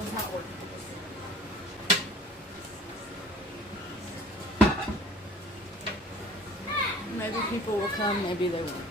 It's not working. Maybe people will come, maybe they won't.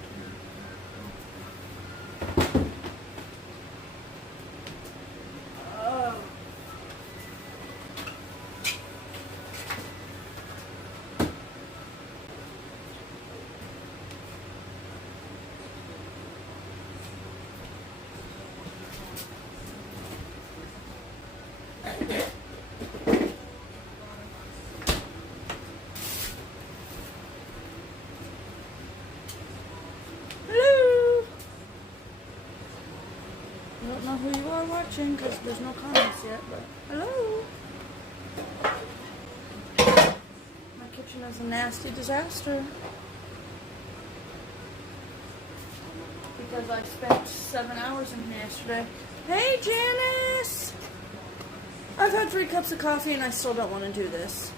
I don't know who you are watching because there's no comments yet, but hello. My kitchen is a nasty disaster because I spent 7 hours in here yesterday. Hey, Janice! I've had 3 cups of coffee and I still don't want to do this,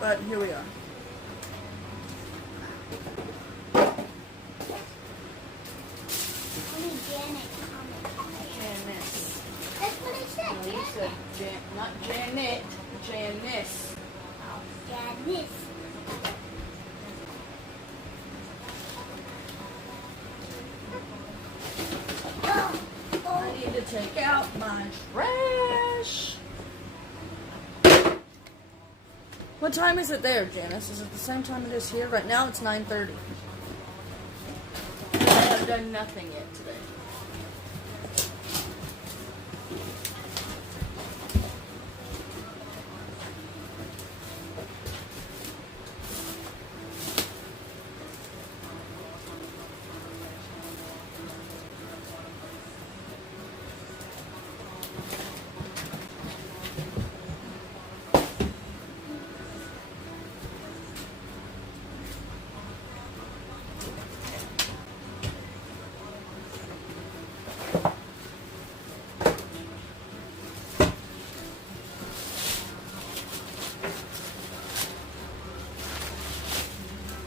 but here we are. Not Janet, Janice. Oh, Janice. I need to take out my trash. What time is it there, Janice? Is it the same time it is here? Right now it's 9:30. I have done nothing yet today.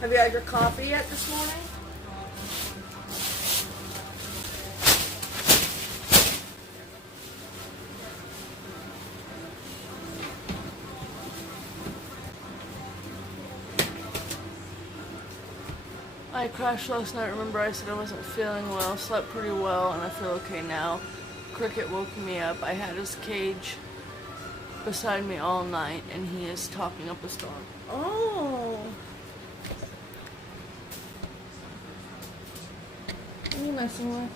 Have you had your coffee yet this morning? I crashed last night. Remember I said I wasn't feeling well. Slept pretty well and I feel okay now. Cricket woke me up. I had his cage beside me all night and he is talking up a storm. Oh! What are you messing with?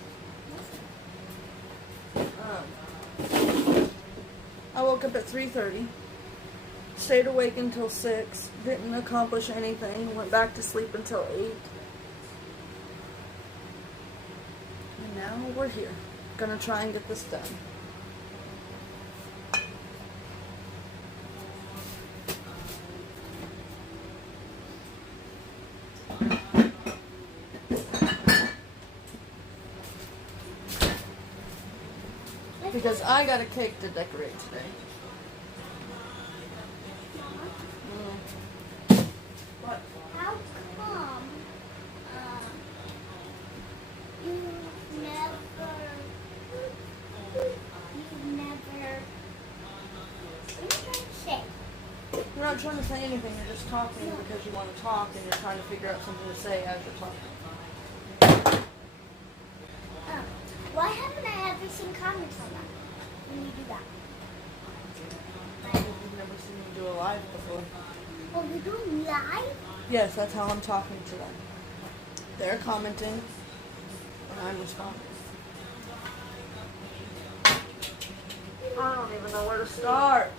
I woke up at 3:30. Stayed awake until 6. Didn't accomplish anything. Went back to sleep until 8. And now we're here. Gonna try and get this done. Because I got a cake to decorate today. What? How come you never, what are you trying to say? You're not trying to say anything, you're just talking because you want to talk and you're trying to figure out something to say as you're talking. Why haven't I ever seen comments on that when you do that? You've never seen me do a live before. Oh, you're doing live? Yes, that's how I'm talking to them. They're commenting and I'm responding. I don't even know where to start.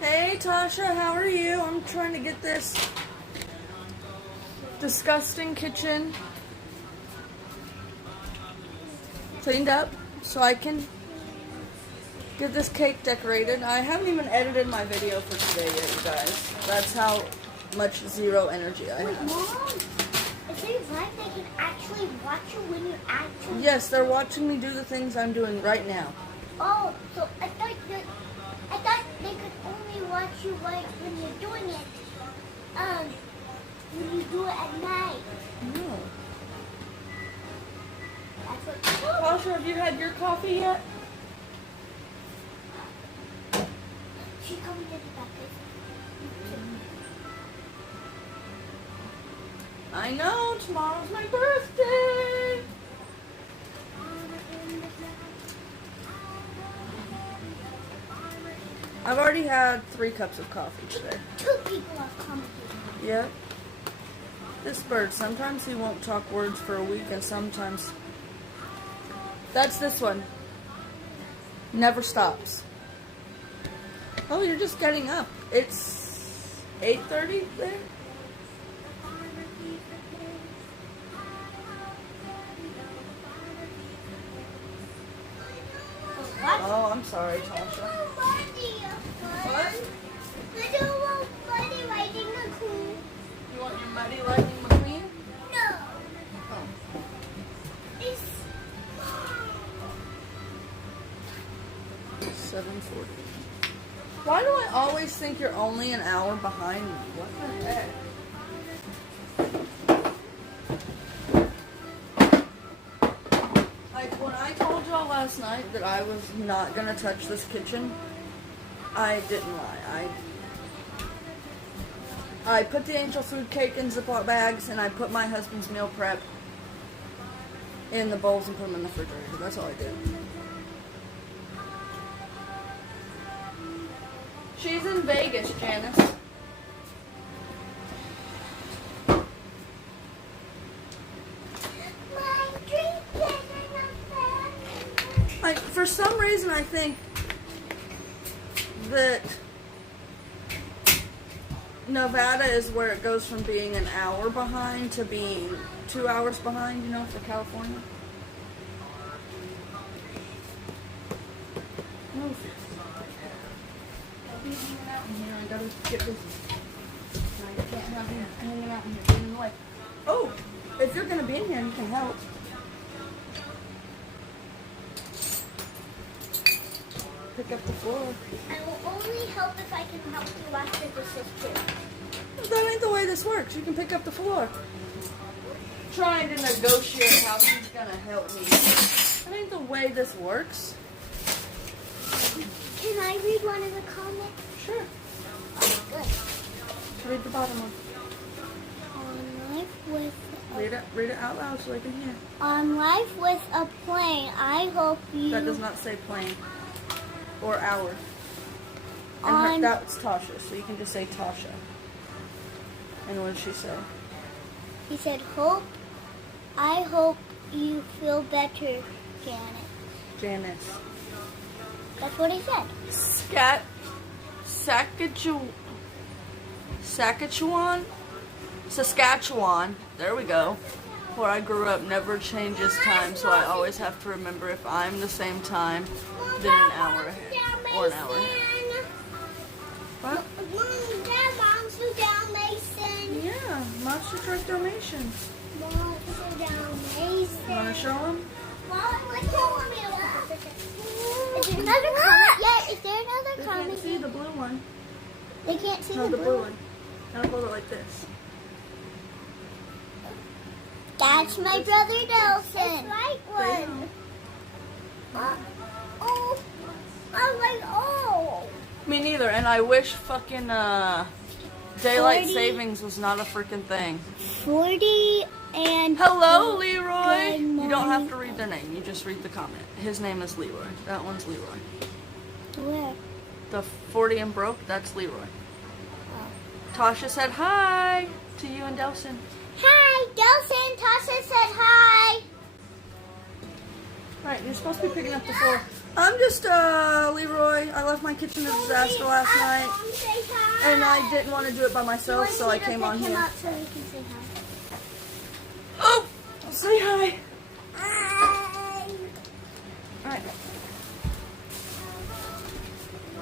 Hey Tasha, how are you? I'm trying to get this disgusting kitchen cleaned up so I can get this cake decorated. I haven't even edited my video for today yet, you guys. That's how much zero energy I have. Mom, If they live, they can actually watch you when you actually. Yes, they're watching me do the things I'm doing right now. Oh, so I thought they could only watch you when you're doing it. When you do it at night. No. That's what. Tasha, have you had your coffee yet? She coming to the back. I know, tomorrow's my birthday. I've already had 3 cups of coffee today. 2 people have commented. Yep. This bird, sometimes he won't talk words for a week and sometimes... That's this one. Never stops. Oh, you're just getting up. It's 8:30 there? What? Oh, I'm sorry, Tasha. What? I don't want Buddy Lightning McQueen. You want your Muddy Lightning McQueen? No. Oh. It's 7:40. Why do I always think you're only an hour behind me? What the heck? Like when I told y'all last night that I was not gonna touch this kitchen, I didn't lie. I put the angel food cake in Ziploc bags and I put my husband's meal prep in the bowls and put them in the refrigerator. That's all I did. She's in Vegas, Janice. my drink dinner. Like, for some reason, I think that Nevada is where it goes from being an hour behind to being 2 hours behind, you know, for California. Move. I'll be hanging out in here. I gotta get busy. I can't have you hanging out in here, getting in the way. Oh, if you're gonna be in here, you can help. Pick up the floor. I will only help if I can help you wash the dishes too. That ain't the way this works. You can pick up the floor. Trying to negotiate how she's gonna help me. That ain't the way this works. Can I read one of the comments? Sure. Oh, good. Read the bottom one. On life with Read it out loud so I can hear. on life with a plane. I hope you. That does not say plane or hour. And On- that's Tasha, so you can just say Tasha. And what did she say? He said, I hope you feel better, Janet. Janice. That's what he said. Saskatchewan. There we go. Where I grew up never changes time, so I always have to remember if I'm the same time, then an hour ahead. Or an hour ahead. What? Monster Dalmatian. Yeah, Monster Truck Dalmatians. Monster Dalmatian. You want to show them? Is there another comment? Yeah, is there another They comment? can't see the blue one. They can't see No, the the blue one. Now hold it like this. That's my brother Nelson. It's like one. Oh, I'm like, oh. Me neither, and I wish fucking daylight 40. savings was not a freaking thing. 40 and... Hello, Leroy! Good You don't have morning. to read their name, you just read the comment. His name is Leroy. That one's Leroy. Where? The 40 and broke, that's Leroy. Oh. Tasha said hi to you and Delson. Hi, Delson. Tasha said hi. Right, you're supposed to be picking up the floor. I'm just, Leroy. I left my kitchen a disaster last night, Say hi. and I didn't want to do it by myself, so I came on Pick him here. up so he can say hi. Oh! Say hi! Hi. Alright.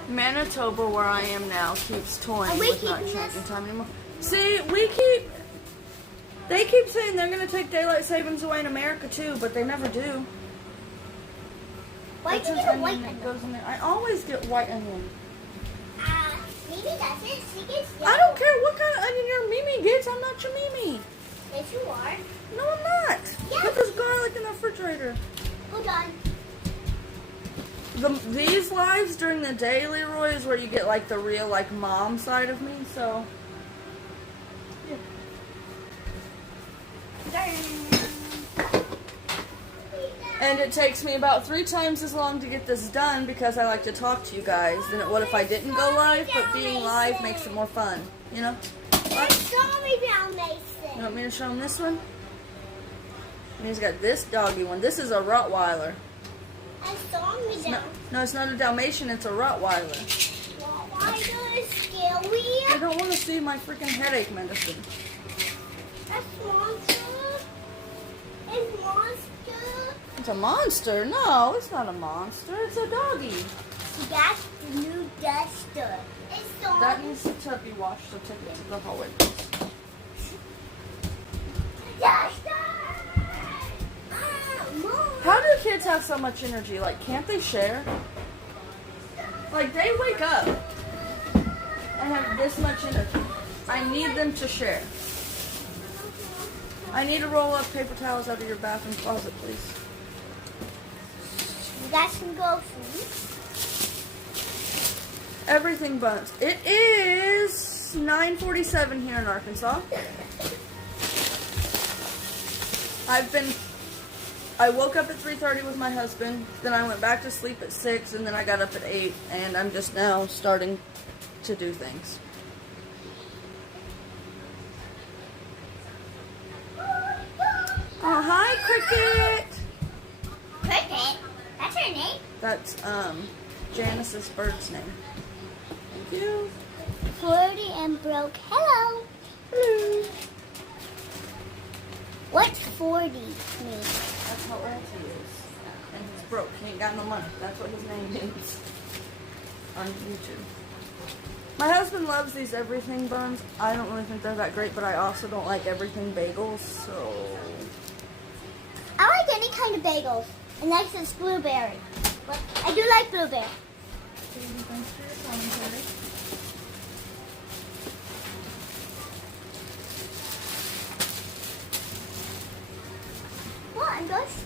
Manitoba, where I am now, keeps toying Are we with not keeping changing this? time anymore. See, They keep saying they're going to take daylight savings away in America too, but they never do. Why That's do you just get a white onion that onion? goes in there. I always get white onion. Maybe that's it. She gets I yellow. don't care what kind of onion your Mimi gets. I'm not your Mimi. Yes, you are. No, I'm not. Yes. Put this garlic in the refrigerator. Hold on. These lives during the day, Leroy, is where you get like the real like mom side of me. So, yeah. And it takes me about 3 times as long to get this done because I like to talk to you guys than it would if I didn't go live. But being live makes it more fun, you know. Let's show me down, You Mason. want me to show him this one? And he's got this doggy one. This is a Rottweiler. And show me No, down. no, it's not a Dalmatian. It's a Rottweiler. Why do it scare I me? don't want to see my freaking headache medicine. That's monster. It's monster. It's a monster? No, it's not a monster. It's a doggy. That's the new duster. It's so That needs to be washed, so take it to the hallway. duster. Mom. How do kids have so much energy? Like, can't they share? Like, they wake up and have this much energy. I need them to share. I need to roll up paper towels out of your bathroom closet, please. You guys can go food. Everything buns. It is 9:47 here in Arkansas. I woke up at 3:30 with my husband, then I went back to sleep at 6, and then I got up at 8, and I'm just now starting to do things. Oh, hi, Cricket! Cricket. That's her name. That's, Janice's bird's name. Thank you. 40 and broke. Hello. Hello. What's 40 mean? That's how old he is. And he's broke. He ain't got no money. That's what his name means on YouTube. My husband loves these everything buns. I don't really think they're that great, but I also don't like everything bagels, so... I like any kind of bagels. And next is blueberry. But I do like blueberry. Thanks for your commentary. What? I'm just...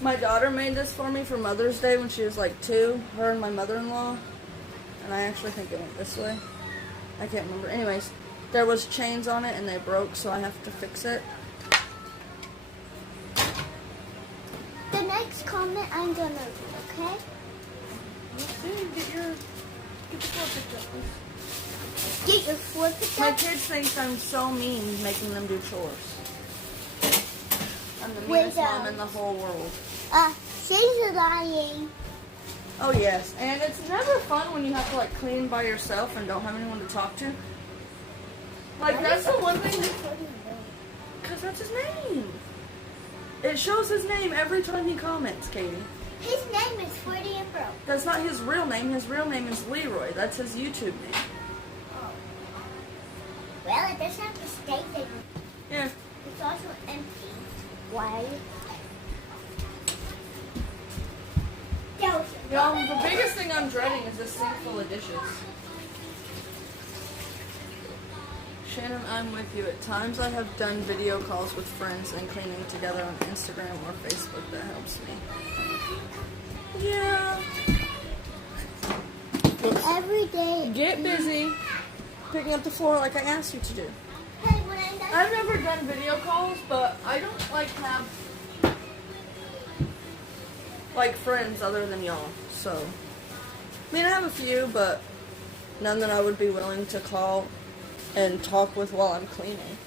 My daughter made this for me for Mother's Day when she was like 2, her and my mother-in-law. And I actually think it went this way. I can't remember. Anyways, there was chains on it and they broke, so I have to fix it. The next comment I'm gonna read, okay? Let's see, get the floor picked up, please. Get your foot picked My up. kids think I'm so mean making them do chores. I'm the meanest mom in the whole world. She's lying. Oh yes, and it's never fun when you have to like clean by yourself and don't have anyone to talk to. Like that's the one thing, because that's his name. It shows his name every time he comments, Katie. His name is 40 and broke. That's not his real name. His real name is Leroy. That's his YouTube name. Oh. Well, it doesn't have to stay there. Yeah. It's also empty. Why? The biggest thing I'm dreading is this sink full of dishes. Shannon, I'm with you. At times I have done video calls with friends and cleaning together on Instagram or Facebook. That helps me. Yeah. Every day. Get busy picking up the floor like I asked you to do. Hey, when I'm done. I've never done video calls, but I don't like have like friends other than y'all. So, I mean, I have a few, but none that I would be willing to call and talk with while I'm cleaning.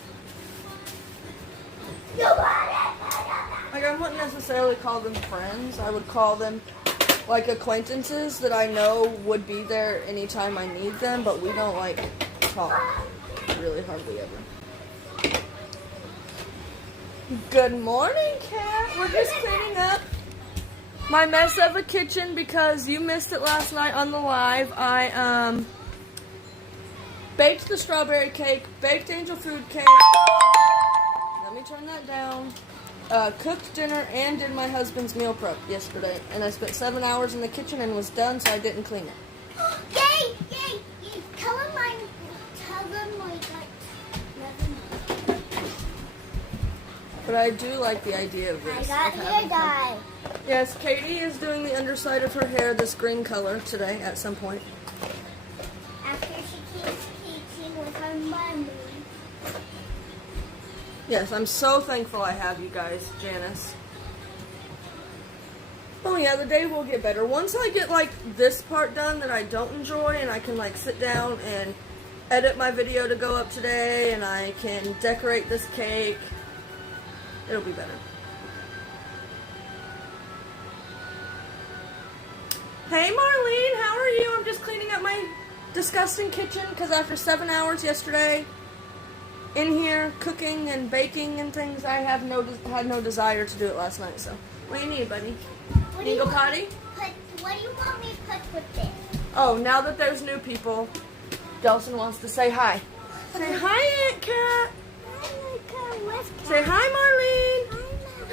Like, I wouldn't necessarily call them friends. I would call them like acquaintances that I know would be there anytime I need them, but we don't like talk really hardly ever. Good morning, Kat. We're just cleaning up my mess of a kitchen because you missed it last night on the live. I baked the strawberry cake, baked angel food cake. Let me me turn that down. Cooked dinner and did my husband's meal prep yesterday. And I spent 7 hours in the kitchen and was done, so I didn't clean it. Yay! Yay! Yay! Tell them my But I do like the idea of this. I got hair dye. Yes, Katie is doing the underside of her hair this green color today at some point. After she keeps teaching with her mommy. Yes, I'm so thankful I have you guys, Janice. Oh yeah, the day will get better. Once I get like this part done that I don't enjoy and I can like sit down and edit my video to go up today and I can decorate this cake, it'll be better. Hey Marlene, how are you? I'm just cleaning up my disgusting kitchen because after 7 hours yesterday in here cooking and baking and things, I had no desire to do it last night. So, what do you need, buddy? Need to go potty? What do you want me to put with this? Oh, now that there's new people, Delson wants to say hi. Say hi, Aunt Cat. Say hi, Marlene.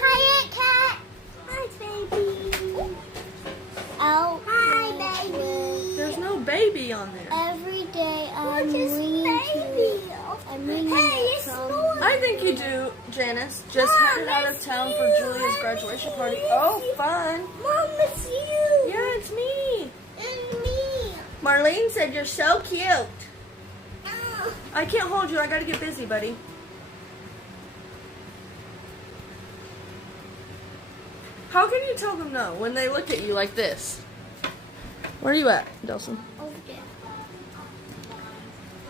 Hi, Aunt Cat. Hi, baby. Oh, hi, baby. There's no baby on there. Every day I'm ringing baby. I'm ringing it from... I think you do, Janice. Just headed out of town for Julia's graduation party. Oh, fun. Mom, it's you. Yeah, it's me. It's me. Marlene said you're so cute. Oh. I can't hold you. I gotta get busy, buddy. How can you tell them no when they look at you like this? Where are you at, Delson? Over there.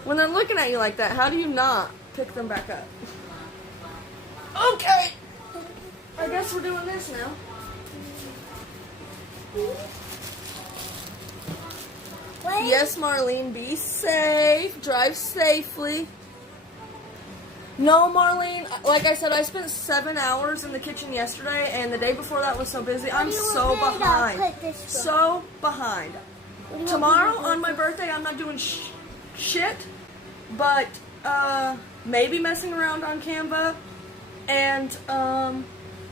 When they're looking at you like that, how do you not pick them back up? Okay. I guess we're doing this now. What? Yes, Marlene, be safe. Drive safely. No, Marlene, like I said, I spent 7 hours in the kitchen yesterday, and the day before that was so busy. I'm so behind. So behind. Tomorrow, on my birthday, I'm not doing shit, but maybe messing around on Canva and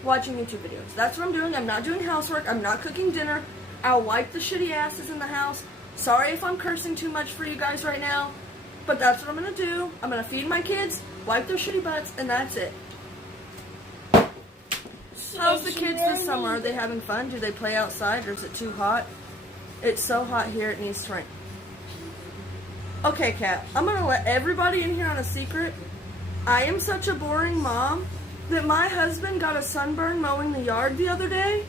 watching YouTube videos. That's what I'm doing. I'm not doing housework. I'm not cooking dinner. I'll wipe the shitty asses in the house. Sorry if I'm cursing too much for you guys right now, but that's what I'm going to do. I'm going to feed my kids, wipe their shitty butts, and that's it. How's the kids this summer? Are they having fun? Do they play outside, or is it too hot? It's so hot here, it needs to rain. Okay, Kat, I'm going to let everybody in here on a secret. I am such a boring mom that my husband got a sunburn mowing the yard the other day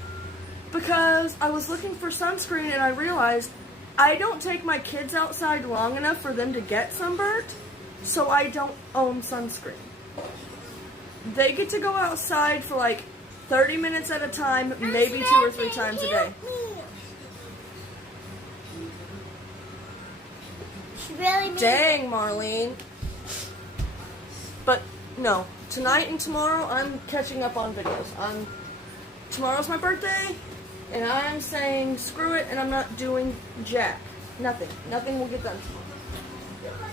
because I was looking for sunscreen and I realized I don't take my kids outside long enough for them to get sunburnt, so I don't own sunscreen. They get to go outside for like 30 minutes at a time, maybe 2 or 3 times a day. Dang, Marlene. But no, tonight and tomorrow I'm catching up on videos. Tomorrow's my birthday, and I'm saying screw it, and I'm not doing jack. Nothing. Nothing will get done tomorrow.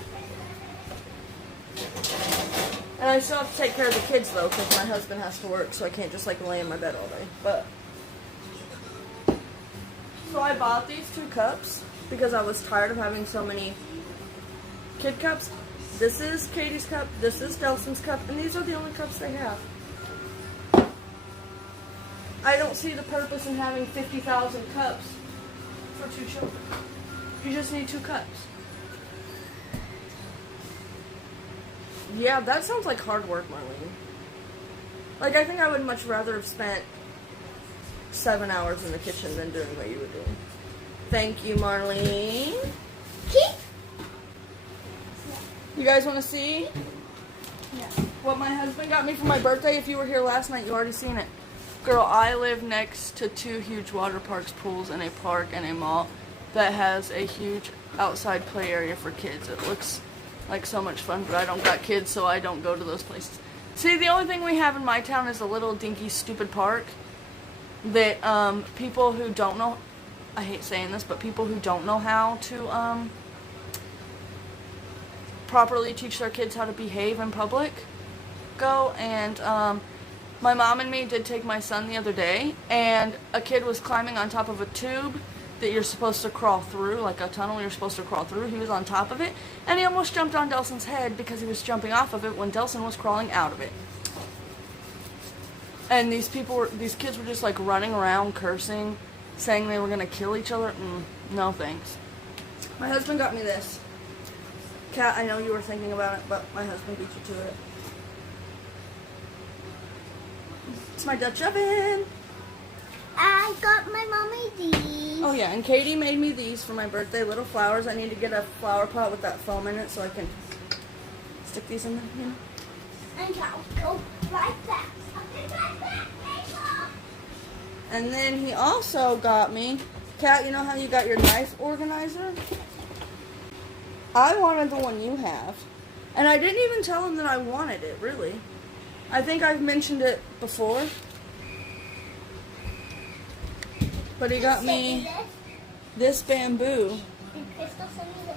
And I still have to take care of the kids though, because my husband has to work, so I can't just like lay in my bed all day. But so I bought these 2 cups because I was tired of having so many kid cups. This is Katie's cup, this is Delson's cup, and these are the only cups they have. I don't see the purpose in having 50,000 cups for 2 children. You just need 2 cups. Yeah, that sounds like hard work, Marlene. Like, I think I would much rather have spent 7 hours in the kitchen than doing what you were doing. Thank you, Marlene. You guys want to see what my husband got me for my birthday? If you were here last night, you already seen it. Girl, I live next to 2 huge water parks, pools, and a park and a mall that has a huge outside play area for kids. It looks like so much fun, but I don't got kids, so I don't go to those places. See, the only thing we have in my town is a little dinky, stupid park that people who don't know, I hate saying this, but people who don't know how to properly teach their kids how to behave in public ago, and my mom and me did take my son the other day, and a kid was climbing on top of a tube that you're supposed to crawl through, like a tunnel you're supposed to crawl through. He was on top of it, and he almost jumped on Delson's head because he was jumping off of it when Delson was crawling out of it. And these kids were just like running around cursing, saying they were gonna kill each other. No thanks. My husband got me this. Kat, I know you were thinking about it, but my husband beat you to it. It's my Dutch oven. I got my mommy these. Oh yeah, and Katie made me these for my birthday, little flowers. I need to get a flower pot with that foam in it so I can stick these in there, you know? And I'll go right back. I'll be right back, Mabel. And then he also got me, Kat, you know how you got your knife organizer? I wanted the one you have. And I didn't even tell him that I wanted it, really. I think I've mentioned it before. But he got me this bamboo Did Crystal send me this?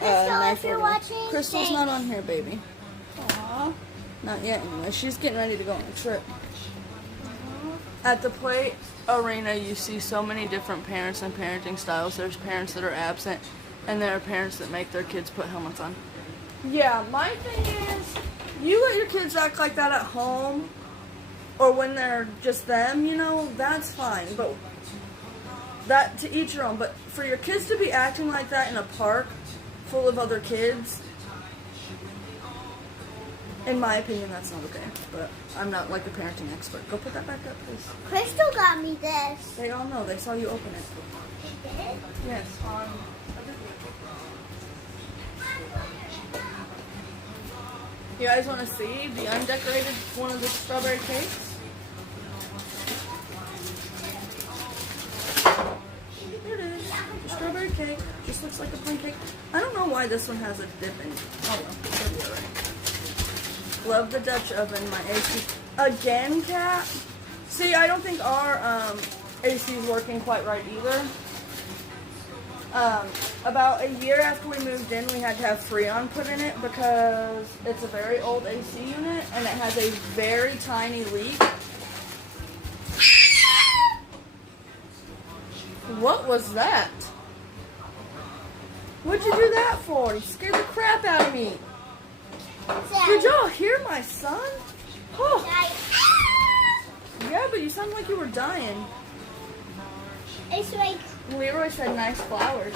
knife if you're organizer. watching, Crystal's thanks. not on here, baby. Aw. Not yet, anyway. She's getting ready to go on a trip. At the play arena, you see so many different parents and parenting styles. There's parents that are absent, and there are parents that make their kids put helmets on. Yeah, my thing is, you let your kids act like that at home, or when they're just them, you know, that's fine. But that, to each your own. But for your kids to be acting like that in a park full of other kids, in my opinion, that's not okay. But I'm not like a parenting expert. Go put that back up, please. Crystal got me this. They all know. They saw you open it. She did? Yes. You guys want to see the undecorated one of the strawberry cakes? Here it is. The strawberry cake. Just looks like a plain cake. I don't know why this one has a dip in it. Oh well, it'll be alright. Love the Dutch oven, my AC. Again, Kat? See, I don't think our AC is working quite right either. About a year after we moved in, we had to have Freon put in it because it's a very old AC unit and it has a very tiny leak. What was that? What'd you do that for? You scared the crap out of me. Did y'all hear my son? Oh. Yeah, but you sound like you were dying. It's like, Leroy said nice flowers.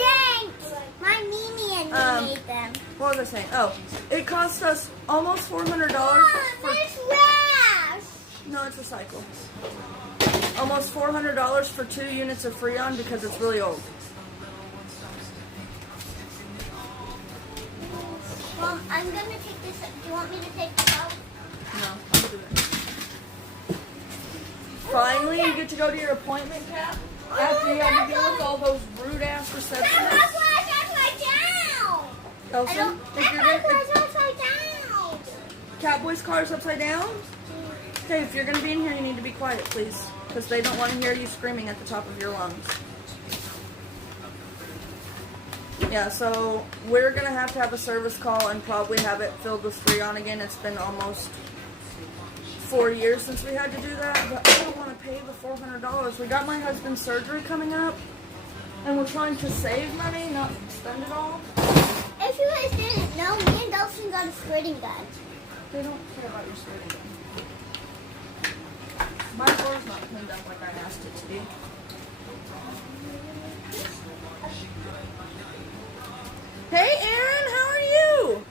thanks. My Mimi and me made them. What was I saying? Oh, it cost us almost $400 Oh, for... there's rash. No, it's a cycle. Almost $400 for 2 units of Freon because it's really old. Mom, I'm gonna take this. Do you want me to take this out? No, I'll do it. Finally, you get to go to your appointment, Kat. After you have to deal with all those rude ass receptionists. That's why it's upside down. Elsa, if you're gonna, It's upside down. Catboy's car is upside down. Okay, if you're gonna be in here, you need to be quiet, please, because they don't want to hear you screaming at the top of your lungs. Yeah, so we're gonna have to have a service call and probably have it filled with Freon again. It's been almost 4 years since we had to do that, but I don't want to pay the $400. We got my husband's surgery coming up, and we're trying to save money, not spend it all. If you guys didn't know, me and Delson got a squirting gun. They don't care about your squirting gun. My floor's not cleaned up like I asked it to be. Hey, Aaron, how are you?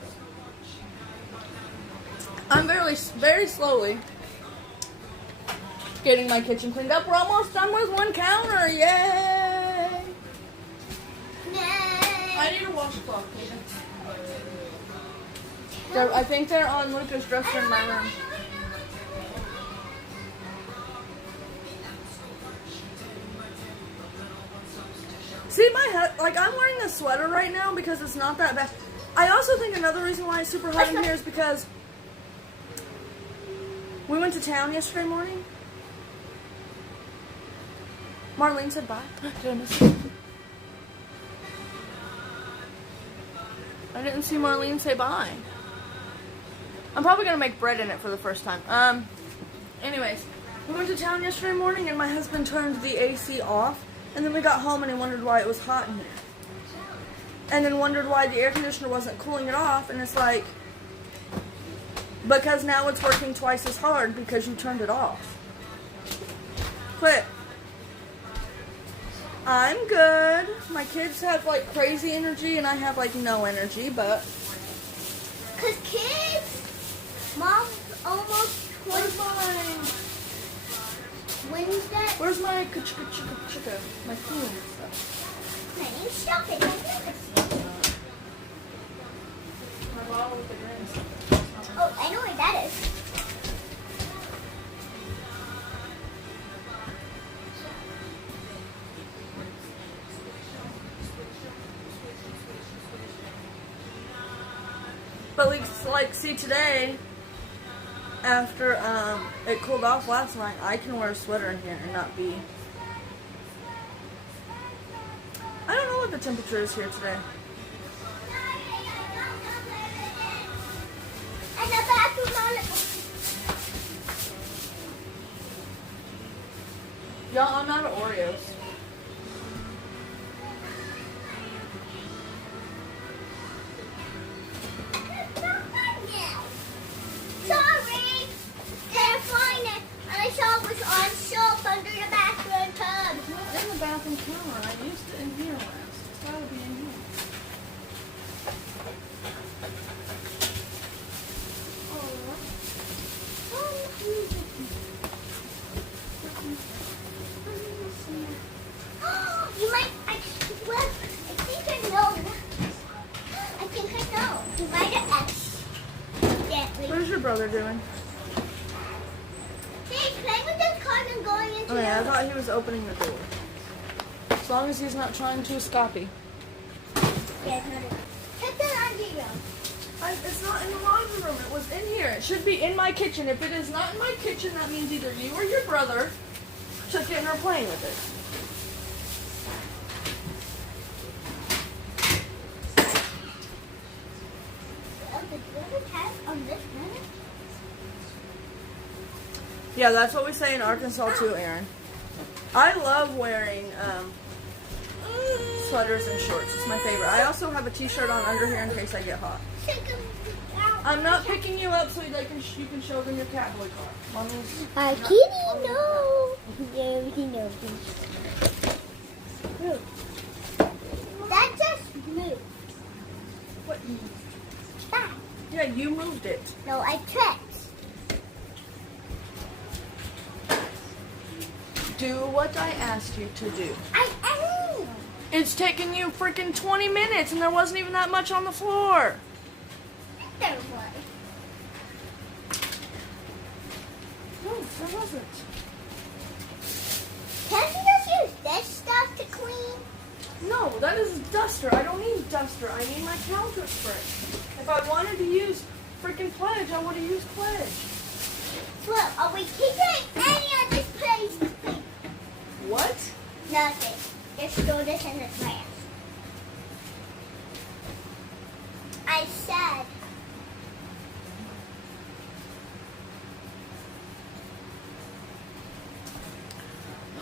I'm very slowly getting my kitchen cleaned up. We're almost done with one counter. Yay! I need a washcloth. I think they're on Luca's dresser in my room. See, my head, like, I'm wearing a sweater right now because it's not that bad. I also think another reason why it's super hot in here is because we went to town yesterday morning. Marlene said bye. Did I miss it? I didn't see Marlene say bye. I'm probably gonna make bread in it for the first time. Anyways, we went to town yesterday morning and my husband turned the AC off, and then we got home and he wondered why it was hot in here. And then wondered why the air conditioner wasn't cooling it off, and it's like, because now it's working twice as hard because you turned it off. Quit. I'm good. My kids have like crazy energy and I have like no energy, but. Cause kids, mom's almost Where's my Wednesday. Where's my chicka, my food and stuff? Man, you stop it. My bottle with the drinks. Oh, I know where that is. But like, see today, after it cooled off last night, I can wear a sweater in here and not be. I don't know what the temperature is here today. And the bathroom on it. Y'all, I'm out of Oreos. Sorry. Can't find it. And I saw it was on shelf under the bathroom tub. It's not in the bathroom counter. I used it in here last. It's gotta be in here. You might, well, I think I know. I think I know. You might have accidentally. What is your brother doing? Hey, play with this card and going into Oh yeah, I the... thought he was opening the door. As long as he's not trying to escape. Yeah, no. Take that under you. It's not in the laundry room. It was in here. It should be in my kitchen. If it is not in my kitchen, that means either you or your brother took it and are playing with it. Well, the little tag on this one. Yeah, that's what we say in Arkansas too, Aaron. I love wearing sweaters and shorts. It's my favorite. I also have a t-shirt on under here in case I get hot. I'm not picking you up so that you can show them your cowboy car. Mommy's. Kitty, no. No, he knows. That just moved. What? Back. Yeah, you moved it. No, I tripped. Do what I asked you to do. I It's taken you freaking 20 minutes and there wasn't even that much on the floor. there was. No, there wasn't. Can't you just use this stuff to clean? No, that is a duster. I don't need duster. I need my counter spray. If I wanted to use freaking Pledge, I would have used Pledge. Well, are we keeping any of this place clean? What? Nothing. Just throw this in the trash. I said.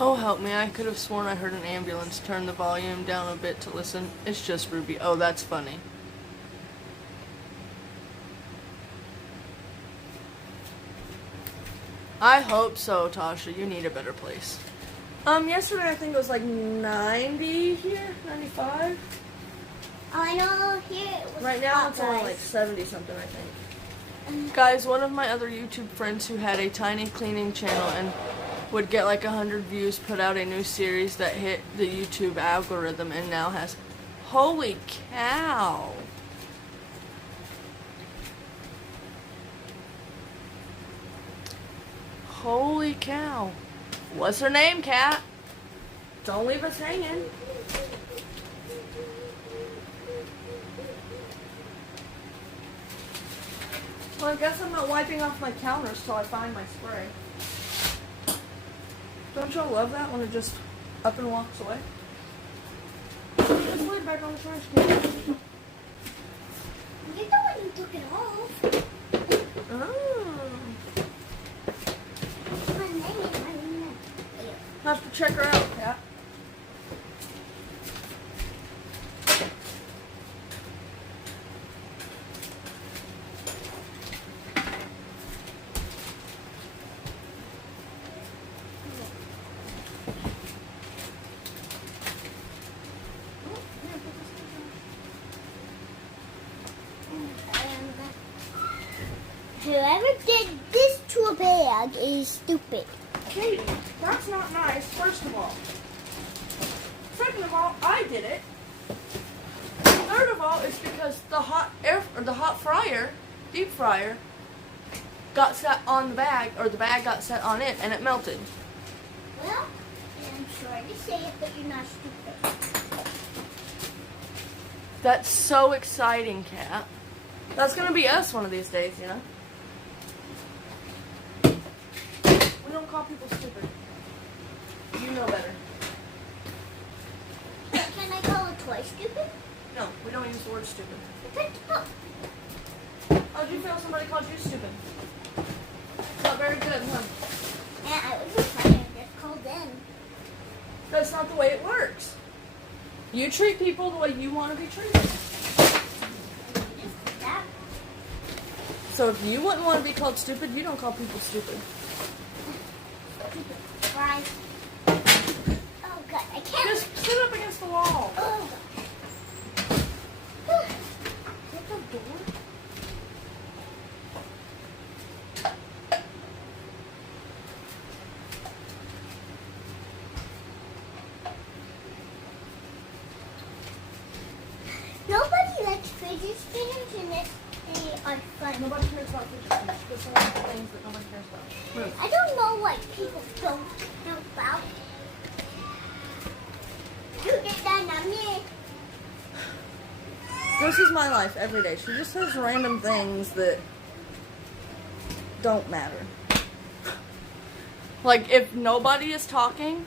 Oh, help me. I could have sworn I heard an ambulance. Turn the volume down a bit to listen. It's just Ruby. Oh, that's funny. I hope so, Tasha. You need a better place. Yesterday I think it was like 90 here, 95. I know here it was Right now hot, it's only guys. like 70 something, I think. Guys, one of my other YouTube friends who had a tiny cleaning channel and would get like 100 views put out a new series that hit the YouTube algorithm and now has, holy cow. Holy cow. What's her name, Kat? Don't leave us hanging. Well, I guess I'm not wiping off my counters till I find my spray. Don't y'all love that when it just up and walks away? Just lay it back on the trash can. You know when you took it off. Have to check her out, Kat. Whoever did this to a bag is stupid. Katie, that's not nice, first of all. Second of all, I did it. Third of all, it's because the hot fryer, deep fryer, got set on the bag, or the bag got set on it, and it melted. Well, I'm sorry to say it, but you're not stupid. That's so exciting, Kat. That's gonna be us one of these days, you know? We don't call people stupid. You know better. Can I call a toy stupid? No, we don't use the word stupid. Oh, How did you feel somebody called you stupid? Not very good, huh? yeah, I was replying. I just called in. That's not the way it works. You treat people the way you want to be treated. Just that. So if you wouldn't want to be called stupid, you don't call people stupid. Fries. Oh, God, I can't. Just sit up against the wall. Oh. Is that the door? Nobody likes fidget spinners, and they are fun. Nobody cares about fidget spinners. That's one of the things that nobody cares about. Move. I don't know what people don't know about. You did that, not me. This is my life every day. She just says random things that don't matter. Like, if nobody is talking,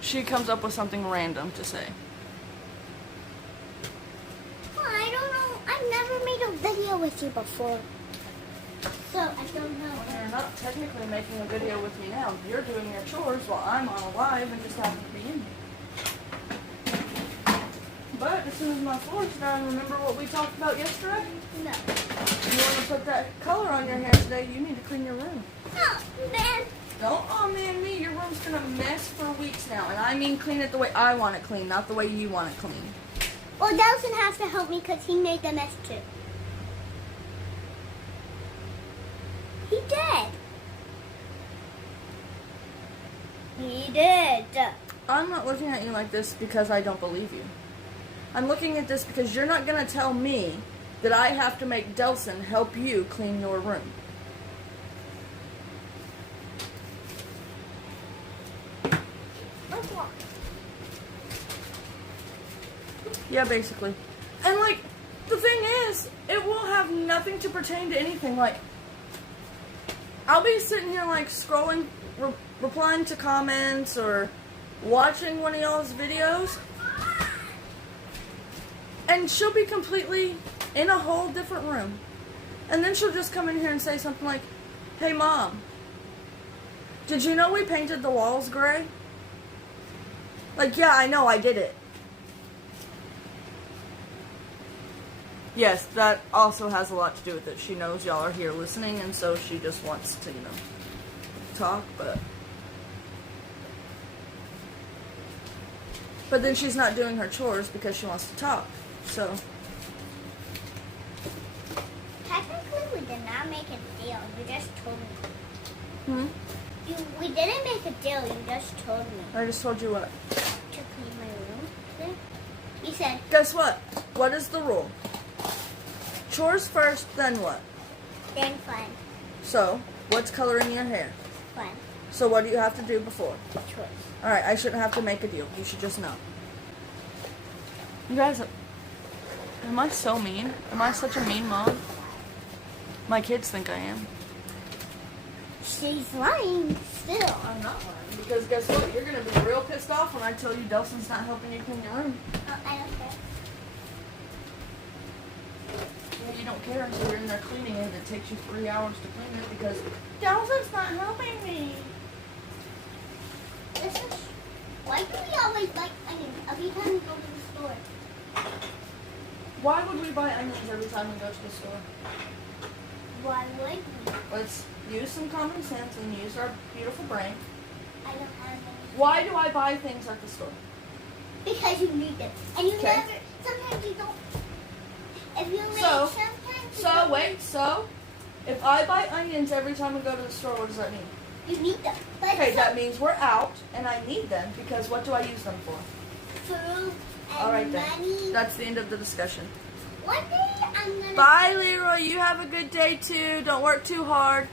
she comes up with something random to say. Well, I don't know. I've never made a video with you before. So, I don't know. You're not technically making a video with me now. You're doing your chores while I'm on a live and just happen to be in here. But as soon as my floor's done, remember what we talked about yesterday? No. You want to put that color on your hair today, you need to clean your room. No, man. Don't oh man me, your room's been a mess for weeks now. And I mean clean it the way I want it clean, not the way you want it clean. Well, Delson has to help me because he made the mess too. He did. He did. I'm not looking at you like this because I don't believe you. I'm looking at this because you're not going to tell me that I have to make Delson help you clean your room. Yeah, basically. And, like, the thing is, it will have nothing to pertain to anything. Like, I'll be sitting here, like, scrolling, replying to comments, or watching one of y'all's videos, and she'll be completely in a whole different room. And then she'll just come in here and say something like, "Hey, Mom, did you know we painted the walls gray?" Like, yeah, I know, I did it. Yes, that also has a lot to do with it. She knows y'all are here listening, and so she just wants to, talk, but then she's not doing her chores because she wants to talk, so. Technically, we did not make a deal. You just told me. We didn't make a deal. You just told me I just told you what. to clean my room today. You said, Guess what? What is the rule? Chores first, then what? then fun. So, what's coloring your hair? Fun. So what do you have to do before? Choice. Alright, I shouldn't have to make a deal. You should just know. You guys, am I so mean? Am I such a mean mom? My kids think I am. She's lying still. I'm not lying. Because guess what? You're going to be real pissed off when I tell you Delson's not helping you clean your room. Oh, I don't care. You you don't care until you're in there cleaning it. It takes you 3 hours to clean it because Delphin's not helping me. This is, why do we always buy onions every time we go to the store? Why would we buy onions every time we go to the store? Why would we? Let's use some common sense and use our beautiful brain. I don't have any. Why do I buy things at the store? Because you need them. And you Okay. never, sometimes you don't. If you're late, So- sometimes you So, don't. wait, so if I buy onions every time we go to the store, what does that mean? You need them. But Okay, that means we're out and I need them because what do I use them for? food and All right then. money. That's the end of the discussion. One day I'm gonna. Bye, Leroy. You have a good day too. Don't work too hard.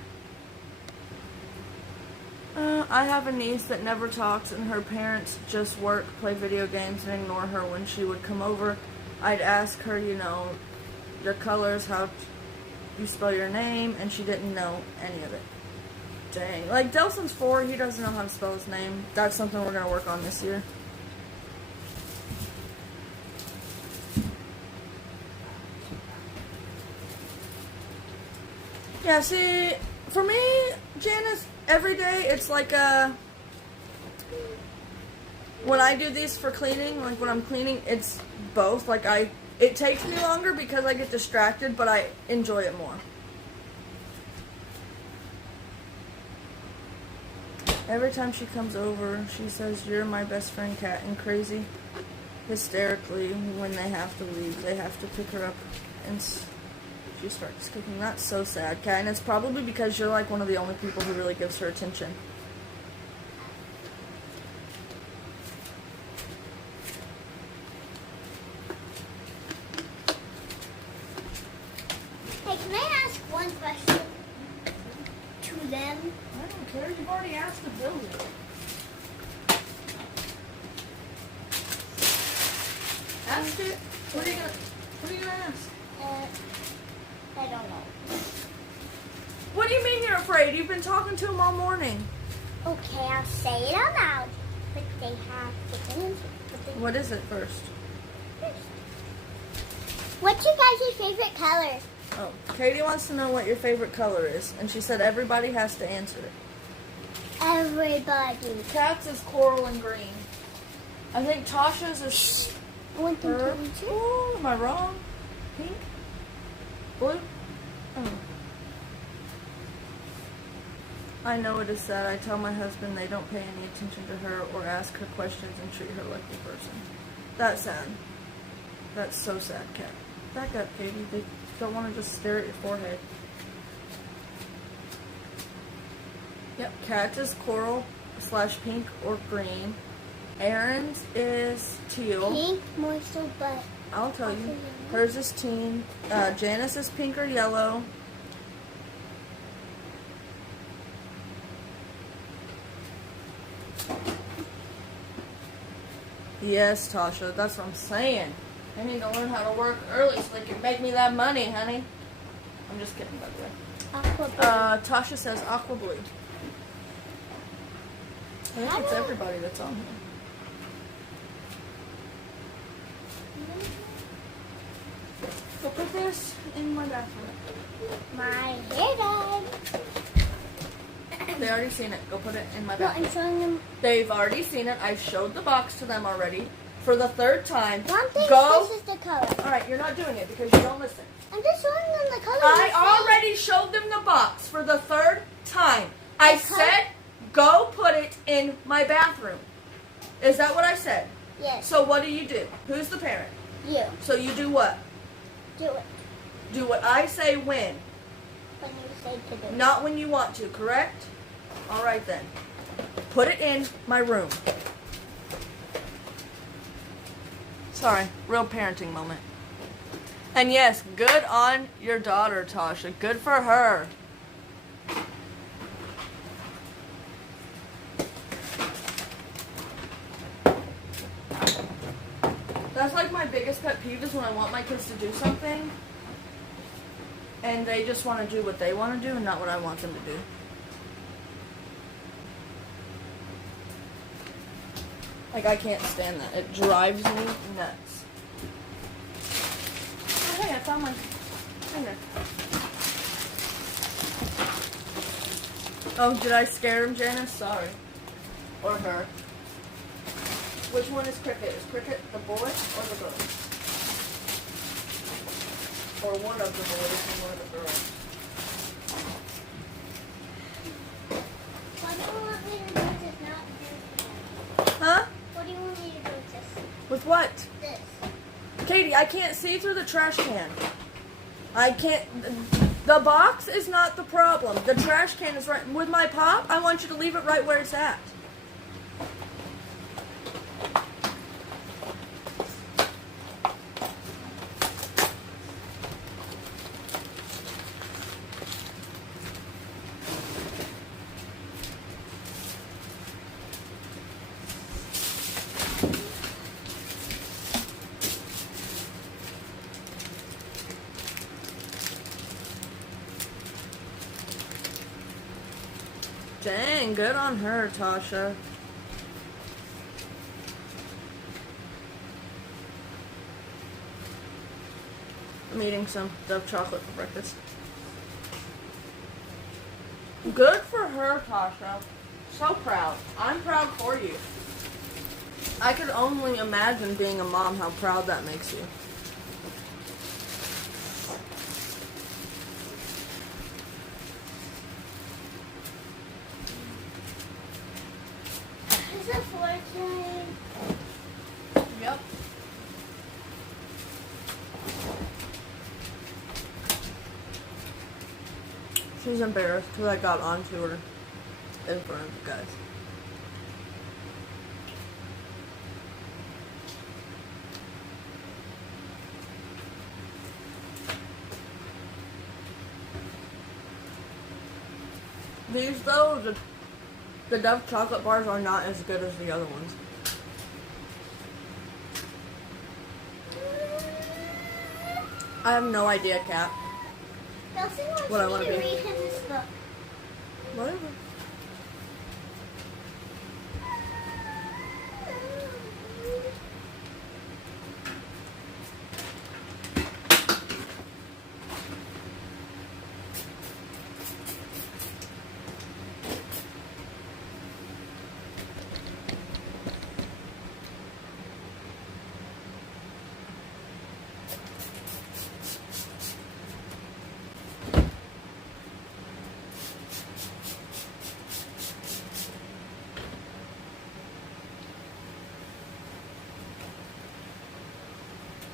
I have a niece that never talks and her parents just work, play video games, and ignore her when she would come over. I'd ask her, your colors, how you spell your name, and she didn't know any of it. Dang. Like, Delson's 4, he doesn't know how to spell his name. That's something we're going to work on this year. Yeah, see, for me, Janice, every day it's like when I do these for cleaning, like when I'm cleaning, it's both. Like it takes me longer because I get distracted, but I enjoy it more. Every time she comes over, she says, "You're my best friend, Kat," and crazy, hysterically, when they have to leave, they have to pick her up and she starts cooking. That's so sad, Kat, and it's probably because you're like one of the only people who really gives her attention. Hey, can I ask one question to them? I don't care. You've already asked to build it. Ask it. What are you gonna ask? I don't know. What do you mean you're afraid? You've been talking to him all morning. Okay, I'll say it out loud. But they have to answer. What is it first? What's your guys' favorite color? Oh, Katie wants to know what your favorite color is, and she said everybody has to answer it. Everybody. Kat's is coral and green. I think Tasha's is One, two, purple. three, two. Oh, am I wrong? Pink? Blue? Oh. I know it is sad. I tell my husband they don't pay any attention to her or ask her questions and treat her like a person. That's sad. That's so sad, Kat. Back up, Katie. They don't want to just stare at your forehead. Yep, Kat's is coral / pink or green. Aaron's is teal. Pink, more so, but I'll tell you. Hers is teen. Janice is pink or yellow. Yes, Tasha, that's what I'm saying. I need to learn how to work early so they can make me that money, honey. I'm just kidding, by the way. aqua blue. Tasha says aqua blue. I think it's everybody that's on here. So put this in my bathroom. My hair dye. They already seen it. Go put it in my No, bathroom. I'm showing them. They've already seen it. I showed the box to them already for the 3rd time. One thing, Go. this is the color. Alright, you're not doing it because you don't listen. I'm just showing them the color. I already showed them the box for the 3rd time. I said, go put it in my bathroom. Is that what I said? Yes. So what do? Who's the parent? You. So you do what? Do it. Do what I say when. When you say to do it. Not when you want to, correct? Alright then. Put it in my room. Sorry, real parenting moment. And yes, good on your daughter, Tasha. Good for her. That's like my biggest pet peeve is when I want my kids to do something and they just want to do what they want to do and not what I want them to do. Like, I can't stand that. It drives me nuts. Oh, hey, I found my In there. Oh, did I scare him, Janice? Sorry. Or her. Which one is Cricket? Is Cricket the boy or the girl? Or one of the boys and one of the girls? What do you want me to do with this? Not this. Huh? What do you want me to do with this? With what? This. Katie, I can't see through the trash can. I can't. The box is not the problem. The trash can is right. With my pop, I want you to leave it right where it's at. Dang, good on her, Tasha. I'm eating some Dove chocolate for breakfast. Good for her, Tasha. So proud. I'm proud for you. I could only imagine being a mom how proud that makes you. Is it 14? Yep. She's embarrassed because I got onto her in front of you guys. These though, the Dove chocolate bars are not as good as the other ones. I have no idea, Kat. Nelson wants What I me wanna to be. read him this book. Whatever.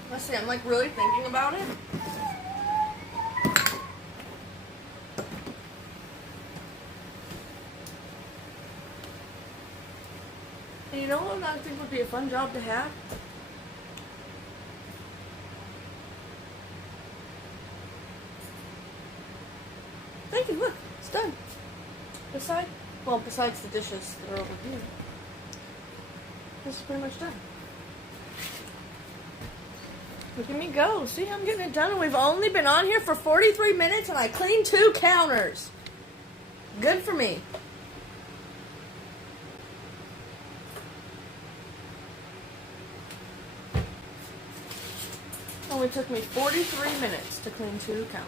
Let's see, I'm like really thinking about it. And you know what I think would be a fun job to have? Thank you, look, it's done. Besides the dishes that are over here. This is pretty much done. Look at me go. See, I'm getting it done, and we've only been on here for 43 minutes, and I cleaned 2 counters. Good for me. Only took me 43 minutes to clean 2 counters.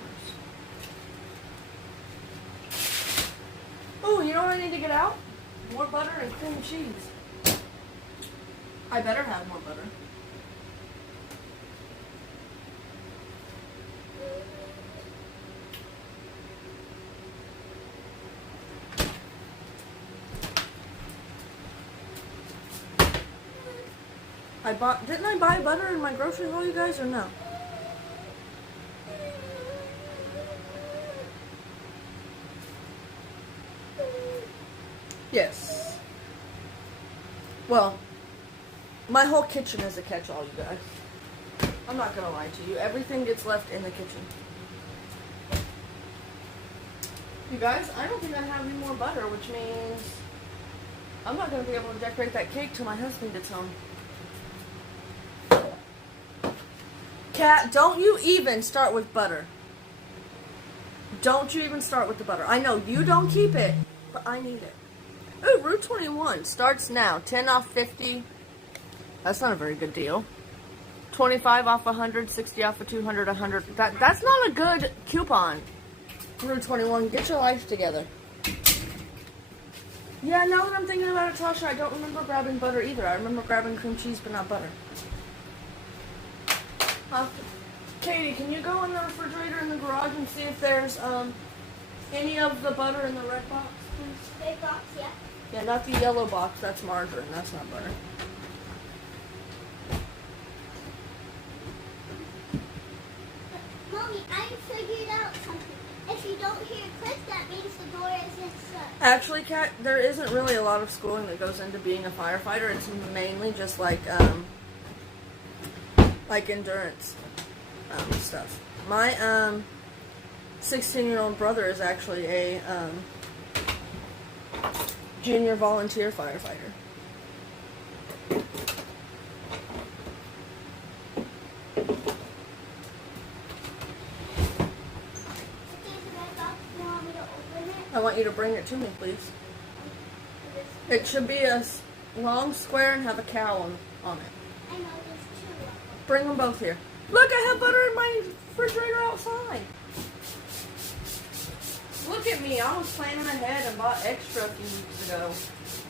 Oh, you know what I need to get out? More butter and cream cheese. I better have more butter. Didn't I buy butter in my grocery haul, you guys, or no? Yes. Well, my whole kitchen is a catch-all, you guys. I'm not gonna lie to you. Everything gets left in the kitchen. You guys, I don't think I have any more butter, which means I'm not gonna be able to decorate that cake till my husband gets home. Kat, don't you even start with butter. Don't you even start with the butter. I know you don't keep it, but I need it. Ooh, Route 21 starts now. 10 off 50. That's not a very good deal. 25 off 100, 60 off of 200, 100. That's not a good coupon. 121. Get your life together. Yeah, now that I'm thinking about it, Tasha, I don't remember grabbing butter either. I remember grabbing cream cheese, but not butter. Katie, can you go in the refrigerator in the garage and see if there's any of the butter in the red box, please? Red box, yeah. Yeah, not the yellow box. That's margarine. That's not butter. Mommy, I figured out something. If you don't hear a click, that means the door isn't shut. Actually, Kat, there isn't really a lot of schooling that goes into being a firefighter. It's mainly just like endurance stuff. My 16-year-old brother is actually a junior volunteer firefighter. I want you to bring it to me, please. It should be a long square and have a cow on it. I know there's two of them. Bring them both here. Look, I have butter in my refrigerator outside. Look at me. I was planning ahead and bought extra a few weeks ago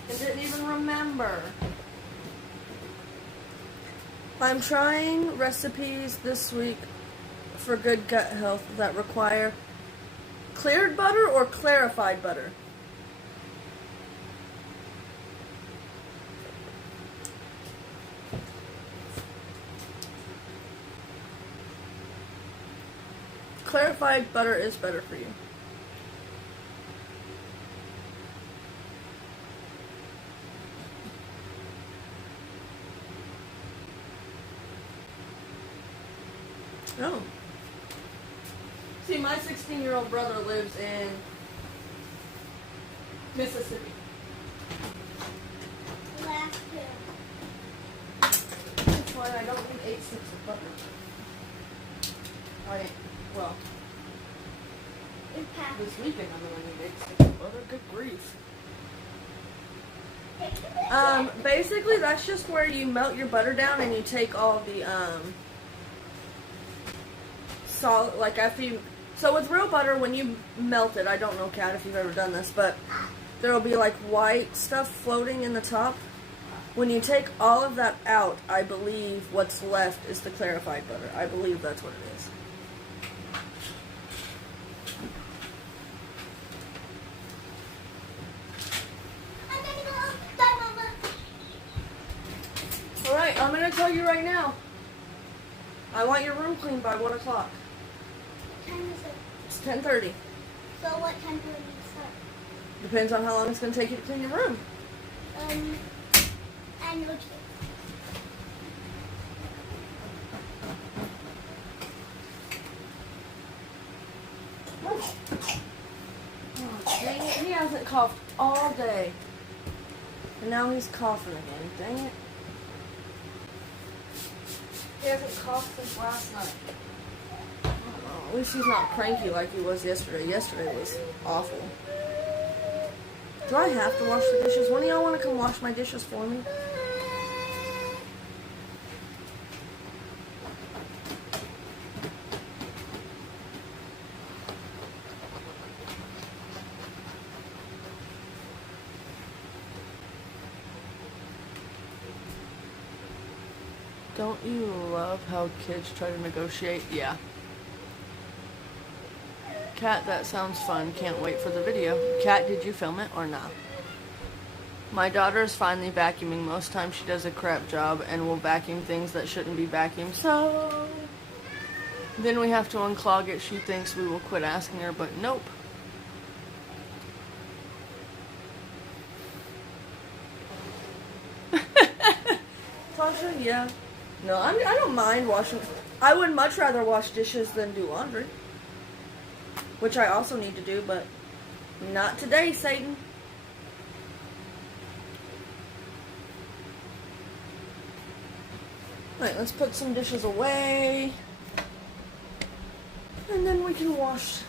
and didn't even remember. I'm trying recipes this week for good gut health that require cleared butter or clarified butter. Clarified butter is better for you. Oh. See, my 16-year-old brother lives in Mississippi. Last two. That's why I don't need 8 sticks of butter. Well, this weekend I'm going to need 8 sticks of butter. Good grief. Basically, that's just where you melt your butter down and you take all the, solid, like after you, so with real butter, when you melt it, I don't know, Kat, if you've ever done this, but there will be like white stuff floating in the top. When you take all of that out, I believe what's left is the clarified butter. I believe that's what it is. I'm gonna go. Bye, Mama. Alright, I'm going to tell you right now. I want your room cleaned by 1 o'clock. What time is it? It's 10:30. So what time do we start? Depends on how long it's going to take you to clean your room. I know too. Oh, dang it. He hasn't coughed all day. And now he's coughing again. Dang it. He hasn't coughed since last night. Oh, at least he's not cranky like he was yesterday. Yesterday was awful. Do I have to wash the dishes? When do y'all want to come wash my dishes for me? Don't you love how kids try to negotiate? Yeah. Kat, that sounds fun. Can't wait for the video. Kat, did you film it or not? My daughter is finally vacuuming. Most times she does a crap job and will vacuum things that shouldn't be vacuumed. So then we have to unclog it. She thinks we will quit asking her, but nope. Tasha, yeah. No, I don't mind washing. I would much rather wash dishes than do laundry. Which I also need to do, but not today, Satan. Alright, let's put some dishes away. And then we can wash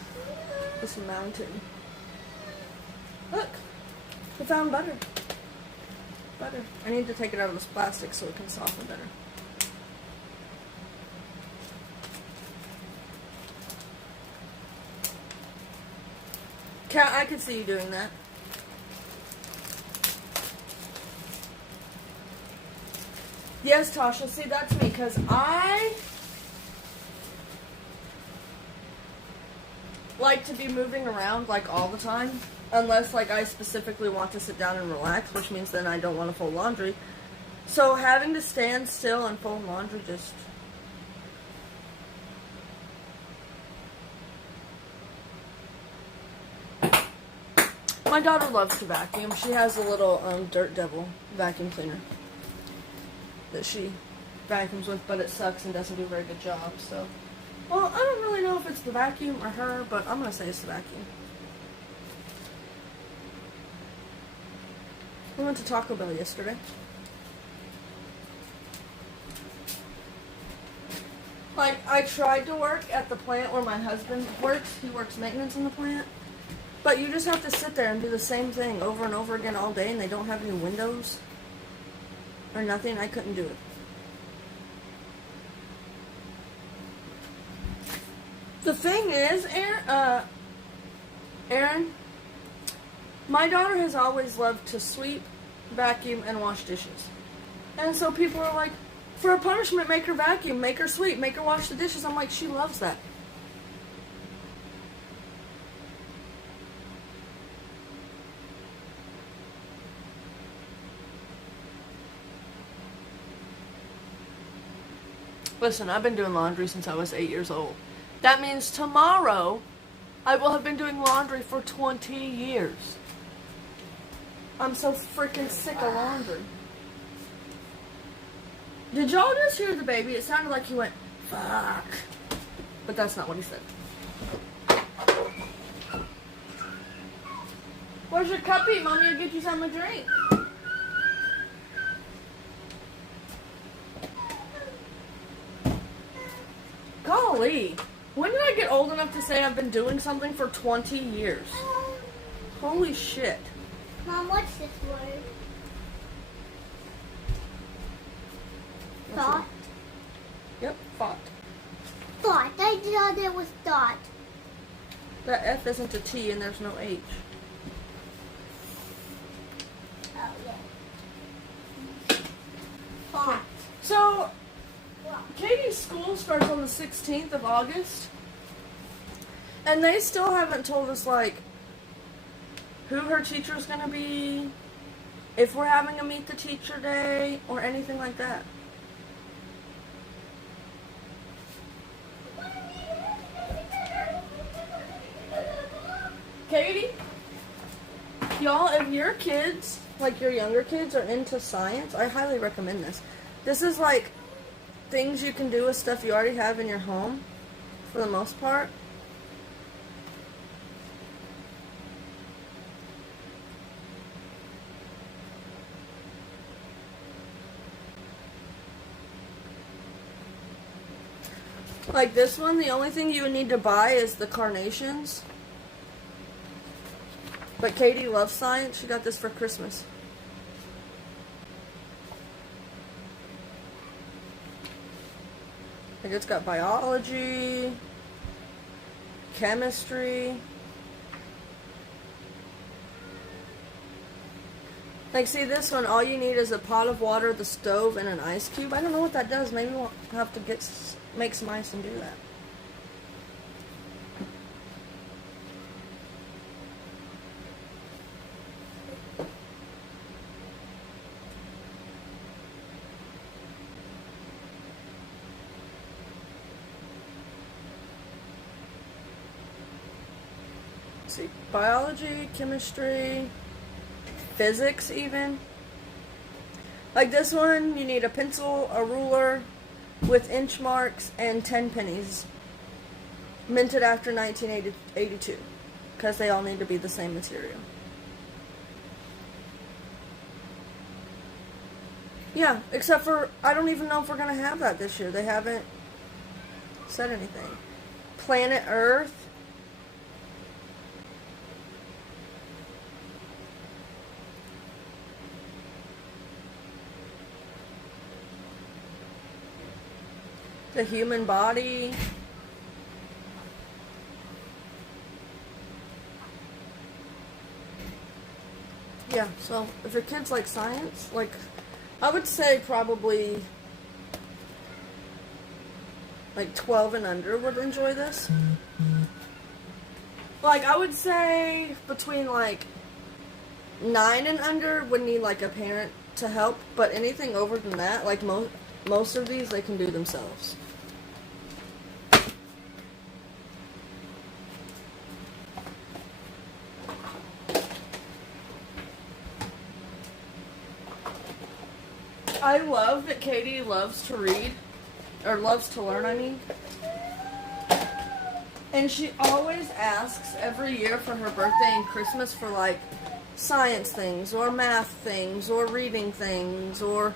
this mountain. Look, we found butter. Butter. I need to take it out of this plastic so it can soften better. Kat, I could see you doing that. Yes, Tasha, see, that's me, because I like to be moving around, like, all the time. Unless, like, I specifically want to sit down and relax, which means then I don't want to fold laundry. So having to stand still and fold laundry just... My daughter loves to vacuum. She has a little Dirt Devil vacuum cleaner that she vacuums with, but it sucks and doesn't do a very good job, so... Well, I don't really know if it's the vacuum or her, but I'm going to say it's the vacuum. We went to Taco Bell yesterday. Like, I tried to work at the plant where my husband works. He works maintenance in the plant. But you just have to sit there and do the same thing over and over again all day, and they don't have any windows or nothing. I couldn't do it. The thing is, Aaron, my daughter has always loved to sweep, vacuum, and wash dishes. And so people are like, for a punishment, make her vacuum, make her sweep, make her wash the dishes. I'm like, she loves that. Listen, I've been doing laundry since I was 8 years old. That means tomorrow I will have been doing laundry for 20 years. I'm so freaking sick of laundry. Did y'all just hear the baby? It sounded like he went, fuck. But that's not what he said. Where's your cuppy? Mommy will get you something to drink. Golly. When did I get old enough to say I've been doing something for 20 years? Holy shit. Mom, what's this word? Thought? Yep, thought. Thought. I thought it was thought. That F isn't a T and there's no H. Oh, yeah. Thought. So, Katie's school starts on the 16th of August. And they still haven't told us, like, who her teacher's going to be, if we're having a Meet the Teacher Day, or anything like that. Katie? Y'all, if your kids, like your younger kids, are into science, I highly recommend this. This is like things you can do with stuff you already have in your home, for the most part. Like this one, the only thing you would need to buy is the carnations. But Katie loves science. She got this for Christmas. Like it's got biology, chemistry. Like see this one, all you need is a pot of water, the stove, and an ice cube. I don't know what that does. Maybe we'll have to make some ice and do that. See, biology, chemistry, physics even. Like this one, you need a pencil, a ruler with inch marks, and 10 pennies. Minted after 1982. Because they all need to be the same material. Yeah, except for, I don't even know if we're going to have that this year. They haven't said anything. Planet Earth. The human body. Yeah, so if your kids like science, like, I would say probably like 12 and under would enjoy this. Like, I would say between like 9 and under would need like a parent to help, but anything over than that, like most of these they can do themselves. I love that Katie loves to read, or loves to learn, I mean. And she always asks every year for her birthday and Christmas for like science things, or math things, or reading things, or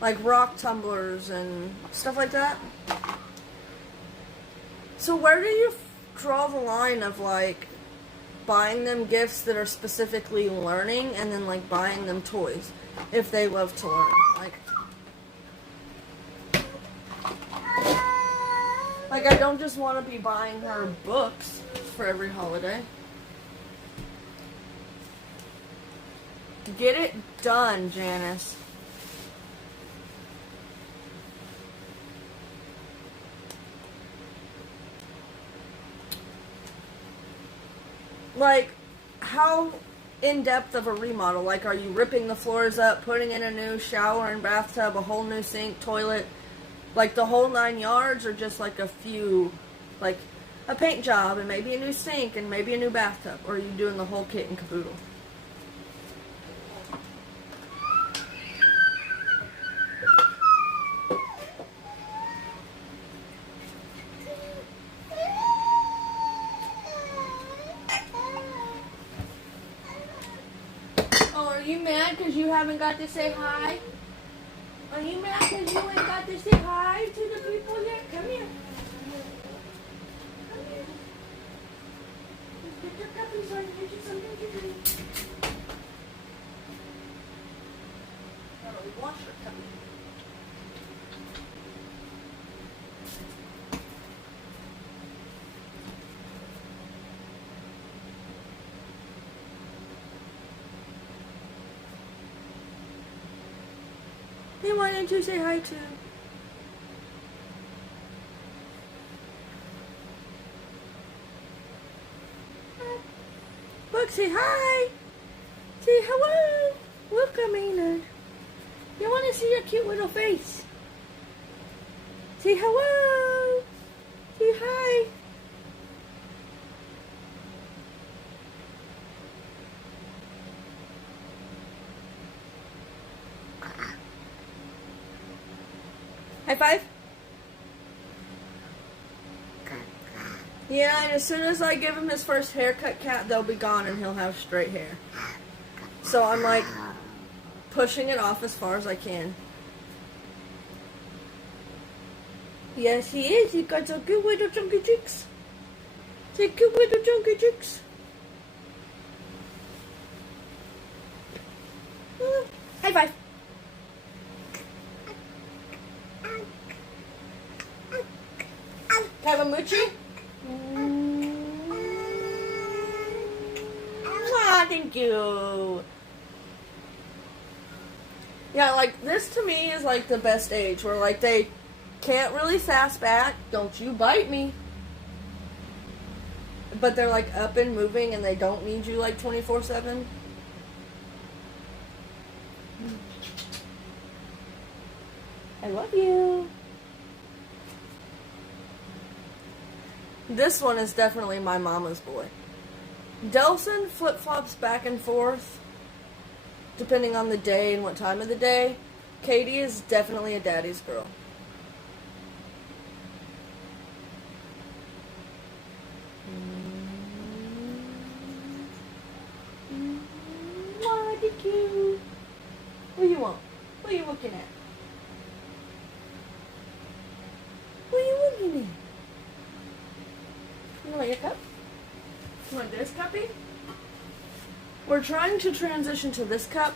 like rock tumblers and stuff like that. So where do you draw the line of like buying them gifts that are specifically learning and then like buying them toys if they love to learn? Like I don't just want to be buying her books for every holiday. Get it done, Janice. Like, how in-depth of a remodel? Like, are you ripping the floors up, putting in a new shower and bathtub, a whole new sink, toilet, like the whole 9 yards, or just like a few, like a paint job and maybe a new sink and maybe a new bathtub? Or are you doing the whole kit and caboodle? Are you mad because you haven't got to say hi? Are you mad because you ain't got to say hi to the people yet? Come here. Come here. Let's get your cuppy so I can get you something to drink. Oh, wash your cuppy. Hey, why didn't you say hi to? Look, say hi. Say hello. Look, Amina. You want to see your cute little face? Say hello. Say hi. High five? Yeah, and as soon as I give him his first haircut, cat, they'll be gone and he'll have straight hair. So I'm like pushing it off as far as I can. Yes, he is. He got some good little chunky cheeks. Say good little chunky cheeks. High five. Have a moochie? Ah, thank you. Yeah, like, this to me is like the best age where like they can't really sass back. Don't you bite me. But they're like up and moving and they don't need you like 24/7. I love you. This one is definitely my mama's boy. Delson flip-flops back and forth depending on the day and what time of the day. Katie is definitely a daddy's girl. What did you? What do you want? What are you looking at? What are you looking at? You want your cup? You want this cuppy? We're trying to transition to this cup.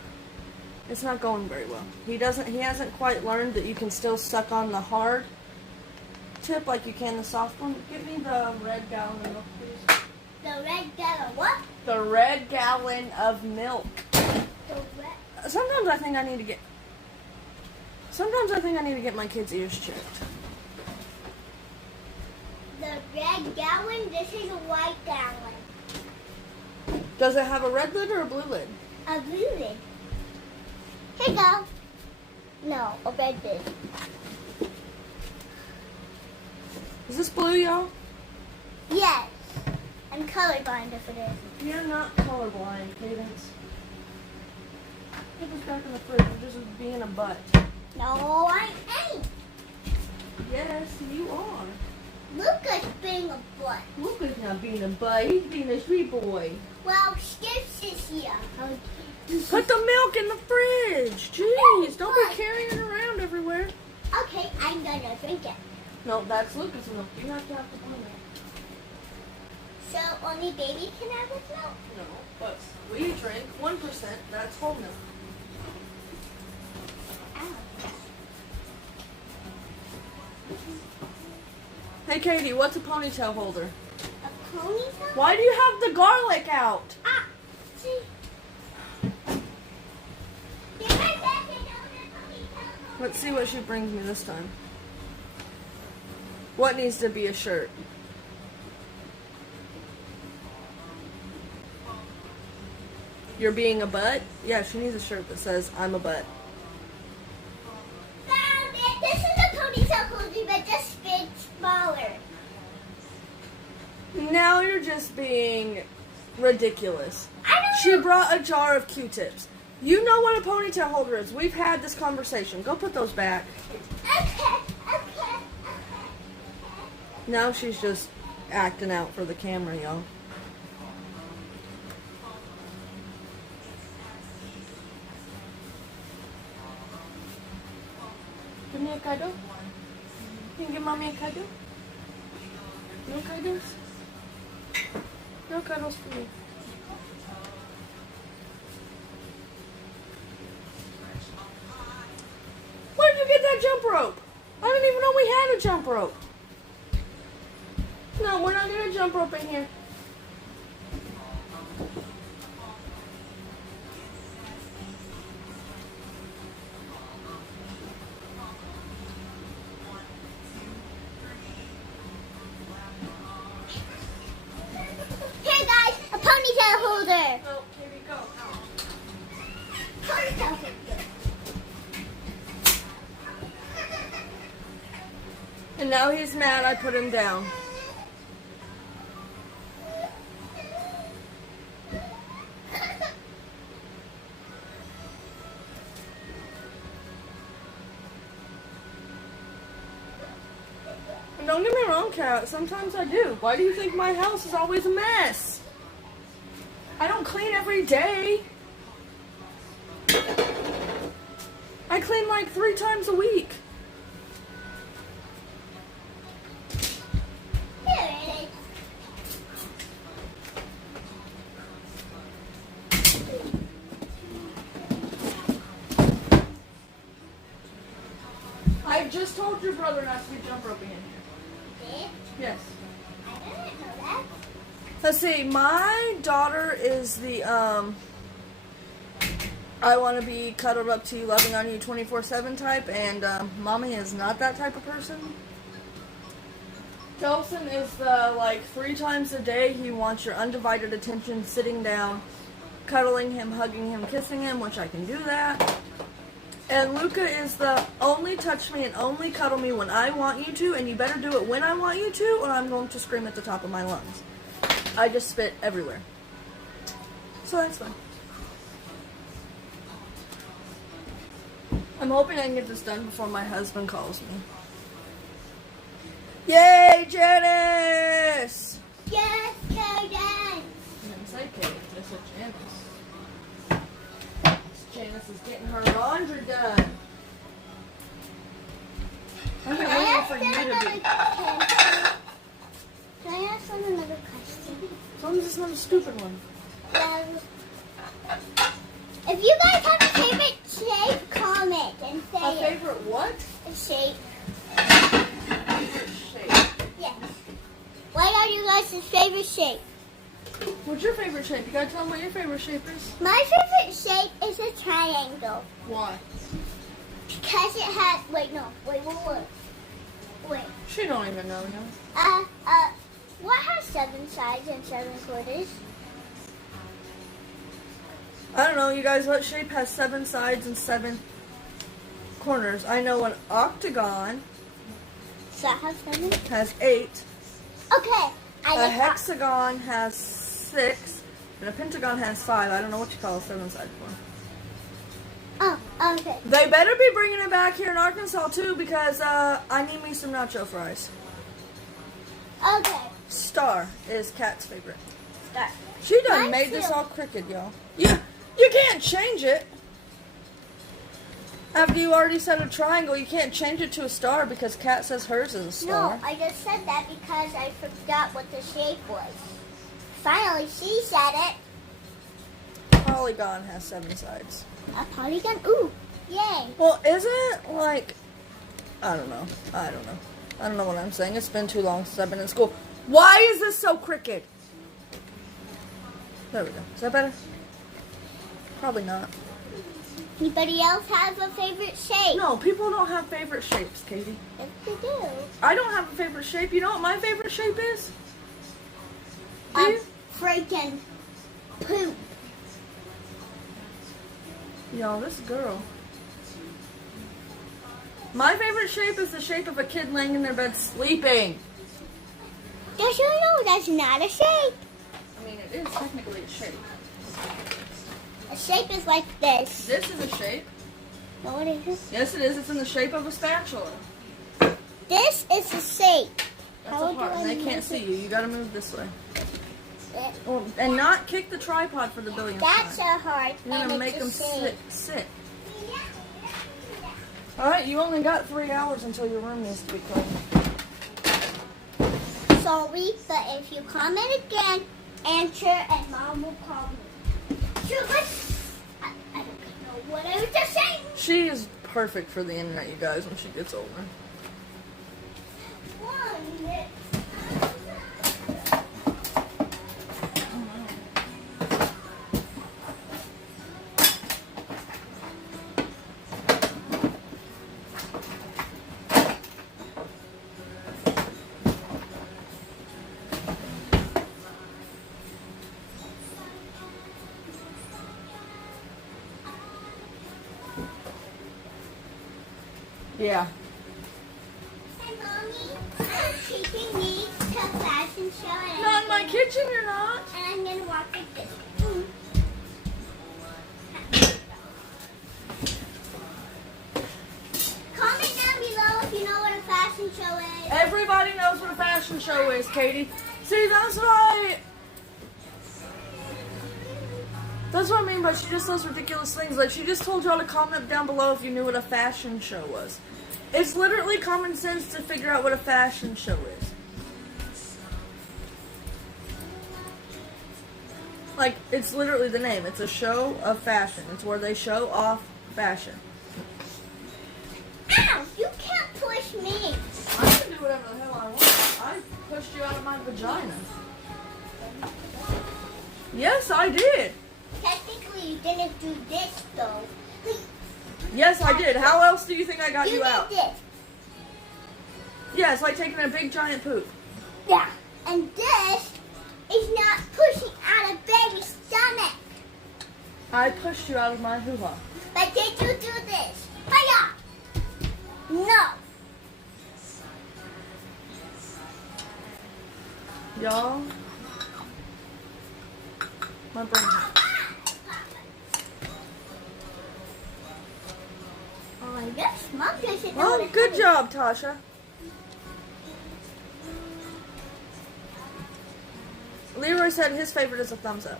It's not going very well. He hasn't quite learned that you can still suck on the hard tip like you can the soft one. Give me the red gallon of milk, please. The red gallon what? The red gallon of milk. The red. Sometimes I think I need to get my kids' ears checked. The red gallon. This is a white gallon. Does it have a red lid or a blue lid? A blue lid. Here you go. No, a red lid. Is this blue, y'all? Yes. I'm colorblind if it is. You're not colorblind, Cadence. Put this back in the fridge. You're just being a butt. No, I ain't. Yes, you are. Lucas being a butt. Luca's not being a butt. He's being a sweet boy. Well, Skips is here. Put the milk in the fridge. Jeez, don't be carrying it around everywhere. Okay, I'm gonna drink it. No, that's Luca's milk. You have to pour it. So only baby can have this milk? No, but we drink 1%. That's whole milk. Ow. Hey, Katie, what's a ponytail holder? A ponytail? Why do you have the garlic out? Ah, see. Be right back and open a ponytail. Let's see what she brings me this time. What needs to be a shirt? You're being a butt? Yeah, she needs a shirt that says, I'm a butt. Found it. This is a ponytail holder, but just a bit smaller. Now you're just being ridiculous. I don't She know. brought a jar of Q-tips. You know what a ponytail holder is. We've had this conversation. Go put those back. Okay. Now she's just acting out for the camera, y'all. Give me a cuddle. Can you give mommy a cuddle? No cuddles? No cuddles for me. Where did you get that jump rope? I didn't even know we had a jump rope. No, we're not gonna jump rope in here. Here, guys, a ponytail holder. Oh, here we go. Ponytail holder. And now he's mad I put him down. And don't get me wrong, Kat, sometimes I do. Why do you think my house is always a mess? I don't clean every day. I clean like 3 times a week. Here it is. I just told your brother not to be jump roping in here. Did? Yes. I didn't know that. Let's see, my daughter is the, I want to be cuddled up to you, loving on you 24/7 type, and mommy is not that type of person. Kelson is the, like, 3 times a day, he wants your undivided attention, sitting down, cuddling him, hugging him, kissing him, which I can do that. And Luca is the only touch me and only cuddle me when I want you to, and you better do it when I want you to, or I'm going to scream at the top of my lungs. I just spit everywhere. So that's fine. I'm hoping I can get this done before my husband calls me. Yay, Janice! Yes, Kaden. I didn't say Kate, I said Janice. Janice is getting her laundry done. I'm Can I waiting ask for you another to be. question? Can I ask another question? As long as it's not a stupid one. If you guys have a favorite shape, comment and A say it. favorite what? A shape. Favorite shape. Yes. What are you guys' favorite shape? What's your favorite shape? You gotta tell them what your favorite shape is. My favorite shape is a triangle. Why? Because it has, wait. She don't even know yet. What has 7 sides and 7 quarters? I don't know, you guys, what shape has 7 sides and 7 corners? I know an octagon So that has 7? has 8, Okay. a hexagon has 6, and a pentagon has 5. I don't know what you call a 7-sided one. Oh, okay. They better be bringing it back here in Arkansas too, because I need me some nacho fries. Okay. Star is Kat's favorite. Start. She done Mine made this too. all crooked, y'all. You can't change it. After you already said a triangle, you can't change it to a star because Kat says hers is a star. No, I just said that because I forgot what the shape was. Finally, she said it. Polygon has 7 sides. A polygon? Ooh, yay. Well, isn't it like, I don't know. I don't know what I'm saying. It's been too long since I've been in school. Why is this so crooked? There we go. Is that better? Probably not. Anybody else have a favorite shape? No, people don't have favorite shapes, Katie. Yes, they do. I don't have a favorite shape. You know what my favorite shape is? Do you? Freaking poop. Y'all, this girl. My favorite shape is the shape of a kid laying in their bed sleeping. Yes, you know that's not a shape. I mean, it is technically a shape. A shape is like this. This is a shape. No, what is it? Yes, it is. It's in the shape of a spatula. This is a shape. That's How a do heart, I and they move can't it? see you. You gotta move this way. It- Oh, and not kick the tripod for the billionth That's time. a heart, You're and gonna make it's them a shape. sit. Alright, you only got 3 hours until your room needs to be clean. Sorry, but if you comment again, answer and Mom will call me. Sugar, I don't know what I was just saying. She is perfect for the internet, you guys, when she gets older. 1 minute. Yeah. Hey, Mommy, I'm taking me to a fashion show. And Not in my kitchen, you're not. And I'm going to walk like this. Comment down below if you know what a fashion show is. Everybody knows what a fashion show is, Katie. See, that's what I mean by she just does ridiculous things. Like, she just told y'all to comment down below if you knew what a fashion show was. It's literally common sense to figure out what a fashion show is. Like, it's literally the name. It's a show of fashion. It's where they show off fashion. Ow! You can't push me. I can do whatever the hell I want. I pushed you out of my vagina. Yes, I did. Technically, you didn't do this, though. Yes, I did. How else do you think I got you did out? this. Yeah, it's like taking a big giant poop. Yeah. And this is not pushing out a baby's stomach. I pushed you out of my hoo-ha. But did you do this? Hiya! No. Y'all, my brain hurts. Oh, I guess Mom doesn't know Well, what good it job, Tasha. Leroy said his favorite is a thumbs up.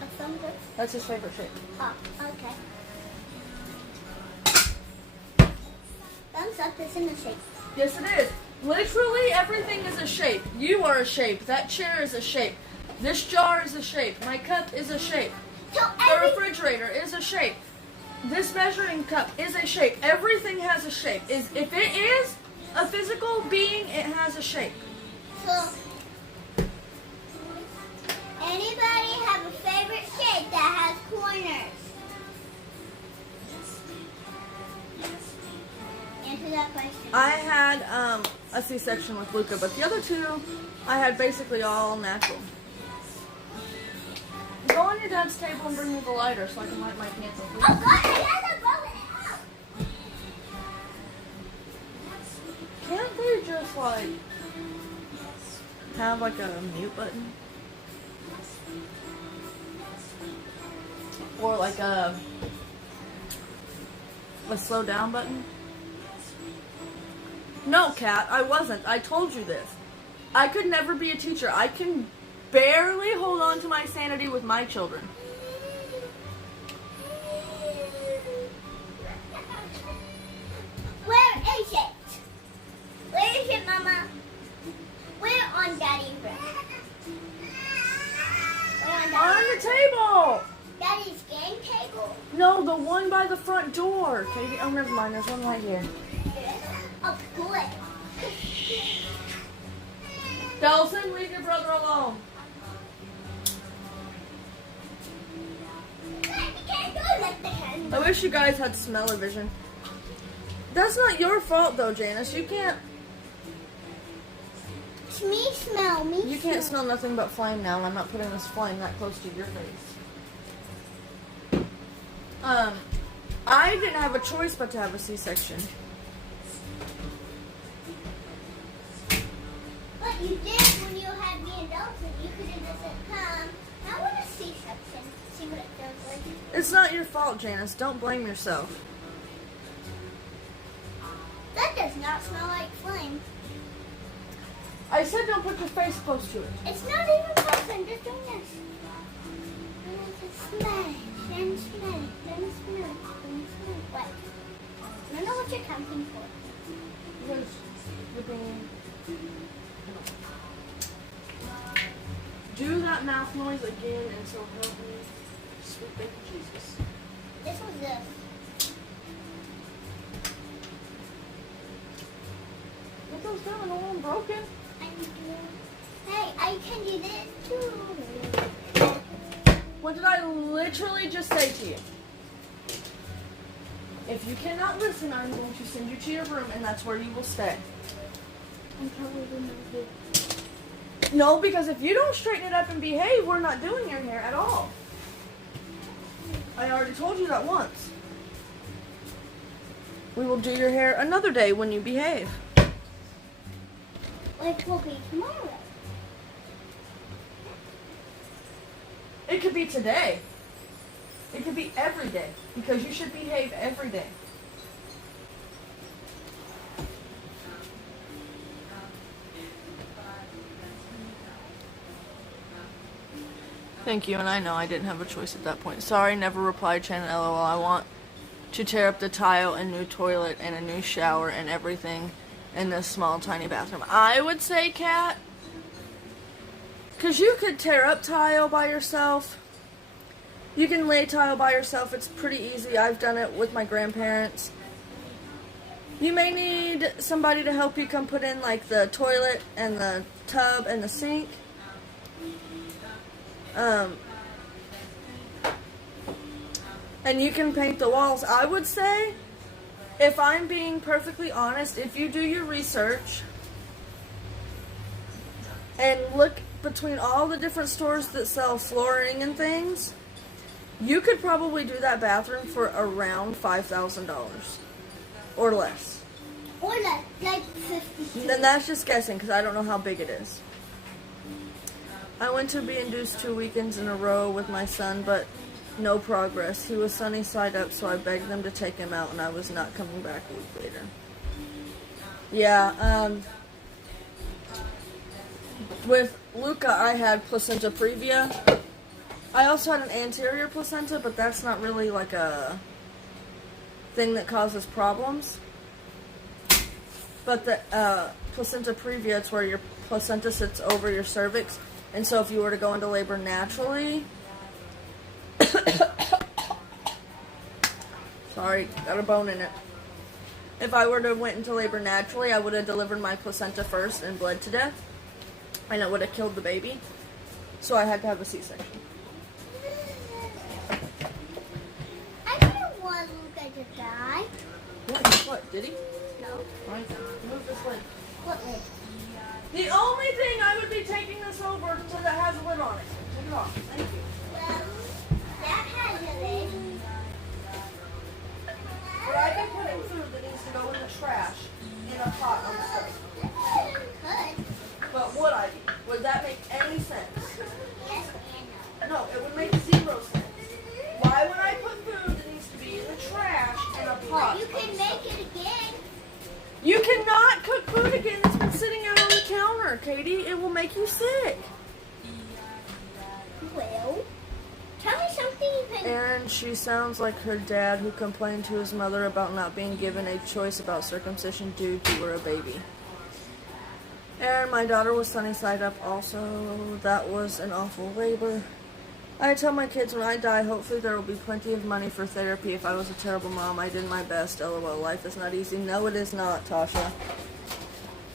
A thumbs up? That's his favorite shape. Oh, okay. Thumbs up isn't a shape. Yes, it is. Literally everything is a shape. You are a shape. That chair is a shape. This jar is a shape. My cup is a shape. So The refrigerator is a shape. This measuring cup is a shape. Everything has a shape. If it is a physical being, it has a shape. So, anybody have a favorite shape that has corners? question. I had a C-section with Luca, but the other two, I had basically all natural. Go on your dad's table and bring me the lighter so I can light my candle. Oh God, I gotta blow it out. Can't they just like have like a mute button? Or like a slow down button? No, Kat, I wasn't. I told you this. I could never be a teacher. I can barely hold on to my sanity with my children. Where is it? Where is it, Mama? Where on Daddy's room? Where on On Daddy's? the table! Daddy's game table? No, the one by the front door. Katie, oh, never mind. There's one right here. Oh, good. Delson, leave your brother alone. You can't do it like the hand. I wish you guys had smell-o-vision. That's not your fault, though, Janice. You can't Smell me. You can't smell nothing but flame now, and I'm not putting this flame that close to your face. I didn't have a choice but to have a C-section. But you did when you had me and Dalton. You could have just said, I want a C-section. See what it feels like. It's not your fault, Janice. Don't blame yourself. That does not smell like flame. I said don't put your face close to it. It's not even close. I'm just doing this. And I just smell it. Then smell it. Then smell it. Then smell it. What? I don't know what you're counting for. Because you're being... Do that mouth noise again, and so help me, sweet baby Jesus. This was this. Get those down, no one broken. Hey, I can do this too. What did I literally just say to you? If you cannot listen, I'm going to send you to your room, and that's where you will stay. I'm probably gonna do. No, because if you don't straighten it up and behave, we're not doing your hair at all. I already told you that once. We will do your hair another day when you behave. Which will be tomorrow. It could be today. It could be every day, because you should behave every day. Thank you, and I know I didn't have a choice at that point. Sorry, never replied, Shannon, LOL. I want to tear up the tile, a new toilet, and a new shower, and everything in this small, tiny bathroom. I would say, Kat, because you could tear up tile by yourself. You can lay tile by yourself. It's pretty easy. I've done it with my grandparents. You may need somebody to help you come put in, like, the toilet and the tub and the sink. And you can paint the walls. I would say, if I'm being perfectly honest, if you do your research and look between all the different stores that sell flooring and things, you could probably do that bathroom for around $5,000 or less. Or like 50. Then that's just guessing, because I don't know how big it is. I went to be-induced 2 weekends in a row with my son, but no progress. He was sunny side up, so I begged them to take him out, and I was not coming back a week later. Yeah, with Luca, I had placenta previa. I also had an anterior placenta, but that's not really like a thing that causes problems. But the placenta previa, it's where your placenta sits over your cervix. And so if you were to go into labor naturally, sorry, got a bone in it. If I were to have went into labor naturally, I would have delivered my placenta first and bled to death. And it would have killed the baby. So I had to have a C-section. I didn't want Luca to die. Yeah, guess what? Did he? No. Right then. Move this lid. What lid? The only thing I would be taking this over to that has a lid on it. Take it off. Thank you. Well, that has a lid. But I've been putting food that needs to go in the trash in a pot on the stove. Could. But would I be? Would that make any sense? Yes and No, it would make 0 sense. Why would I put food that needs to be in the trash in a no. pot? You can make it again. You cannot cook food again that's been sitting out on the counter, Katie. It will make you sick. Well, tell me something you can... Erin, she sounds like her dad who complained to his mother about not being given a choice about circumcision due to her a baby. Erin, my daughter was sunny side up also. That was an awful labor. I tell my kids when I die, hopefully there will be plenty of money for therapy. If I was a terrible mom, I did my best. LOL, life is not easy. No, it is not, Tasha.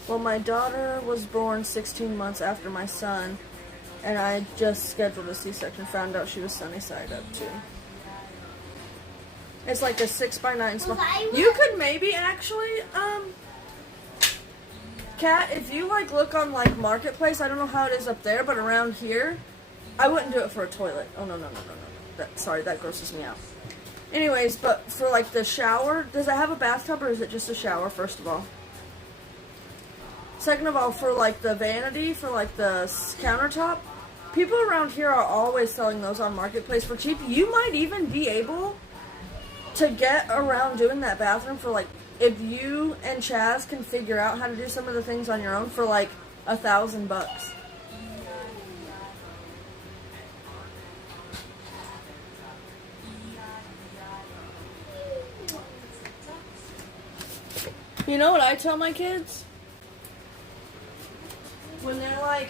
Well, my daughter was born 16 months after my son, and I just scheduled a C-section. Found out she was sunny side up too. It's like a 6x9 small. You could maybe actually, Kat, if you like look on like Marketplace, I don't know how it is up there, but around here, I wouldn't do it for a toilet. Oh no. Sorry, that grosses me out. Anyways, but for like the shower, does it have a bathtub or is it just a shower, first of all? Second of all, for like the vanity, for like the countertop, people around here are always selling those on Marketplace for cheap. You might even be able to get around doing that bathroom for like, if you and Chaz can figure out how to do some of the things on your own for like $1,000. You know what I tell my kids? When they're like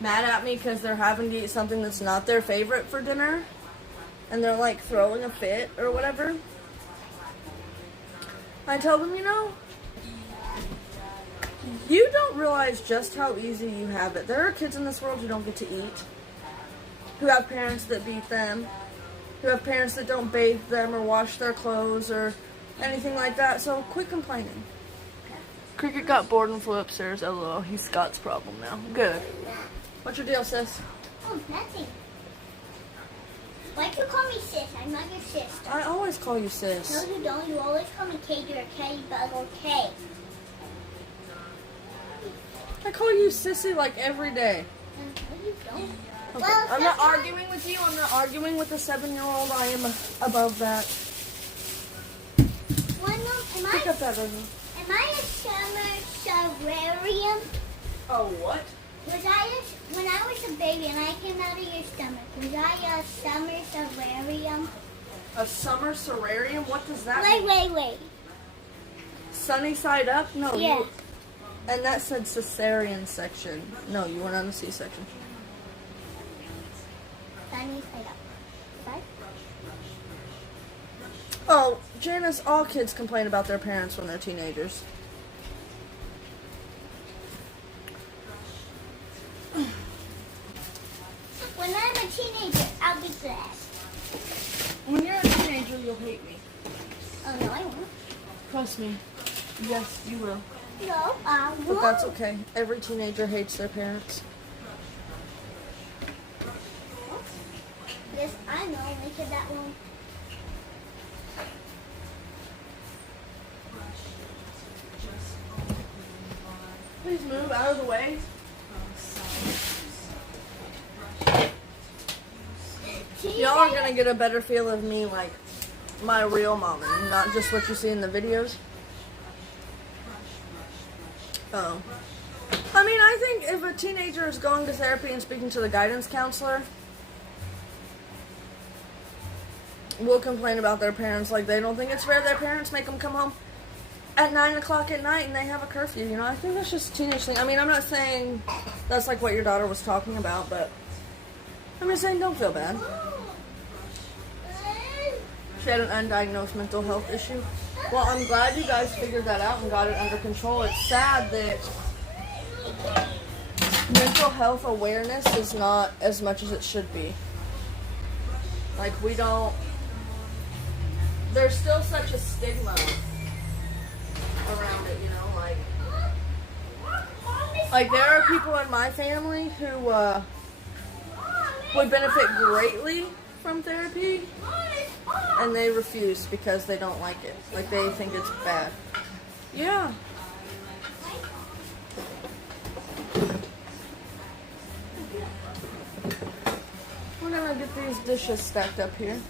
mad at me because they're having to eat something that's not their favorite for dinner, and they're like throwing a fit or whatever, I tell them, you know, you don't realize just how easy you have it. There are kids in this world who don't get to eat, who have parents that beat them, who have parents that don't bathe them or wash their clothes or anything like that, so quit complaining. Cricket got bored and flew upstairs. LOL, he's Scott's problem now. Good. What's your deal, sis? Oh, nothing. Why'd you call me sis? I'm not your sister. I always call you sis. No, you don't. You always call me Katie or Katie Bug or Kay. I call you sissy like every day. No, you don't. Okay. Well, I'm not arguing with you. I'm not arguing with the 7-year-old. I am above that. Well, no, Pick up that baby. Am I a summer solarium? Oh, what? When I was a baby and I came out of your stomach, was I a summer solarium? A summer solarium? What does that mean? Wait. Sunny side up? No. Yeah. You, and that said cesarean section. No, you went on the C-section. Sunny side up. Right? Oh, Janice, all kids complain about their parents when they're teenagers. When I'm a teenager, I'll be glad. When you're a teenager, you'll hate me. Oh, no, I won't. Trust me. Yes, you will. No, I won't. But that's okay. Every teenager hates their parents. Yes, I know. Because that won't. Please move out of the way. Y'all are gonna get a better feel of me like my real mom, and not just what you see in the videos. Oh. I mean, I think if a teenager is going to therapy and speaking to the guidance counselor, will complain about their parents like they don't think it's fair their parents make them come home at 9 o'clock at night and they have a curfew, you know. I think that's just a teenage thing. I mean, I'm not saying that's like what your daughter was talking about, but I'm just saying don't feel bad. She had an undiagnosed mental health issue. Well, I'm glad you guys figured that out and got it under control. It's sad that mental health awareness is not as much as it should be. Like, we don't... There's still such a stigma around it, you know, like there are people in my family who would benefit greatly from therapy, and they refuse because they don't like it. Like they think it's bad. Yeah. We're gonna get these dishes stacked up here.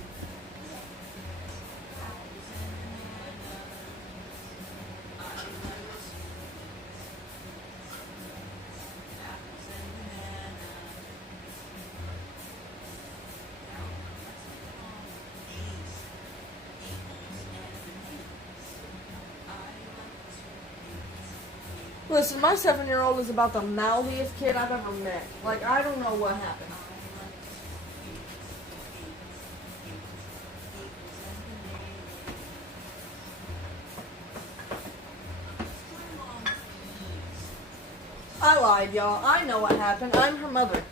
Listen, my 7-year-old is about the mouthiest kid I've ever met. Like, I don't know what happened. I lied, y'all. I know what happened. I'm her mother.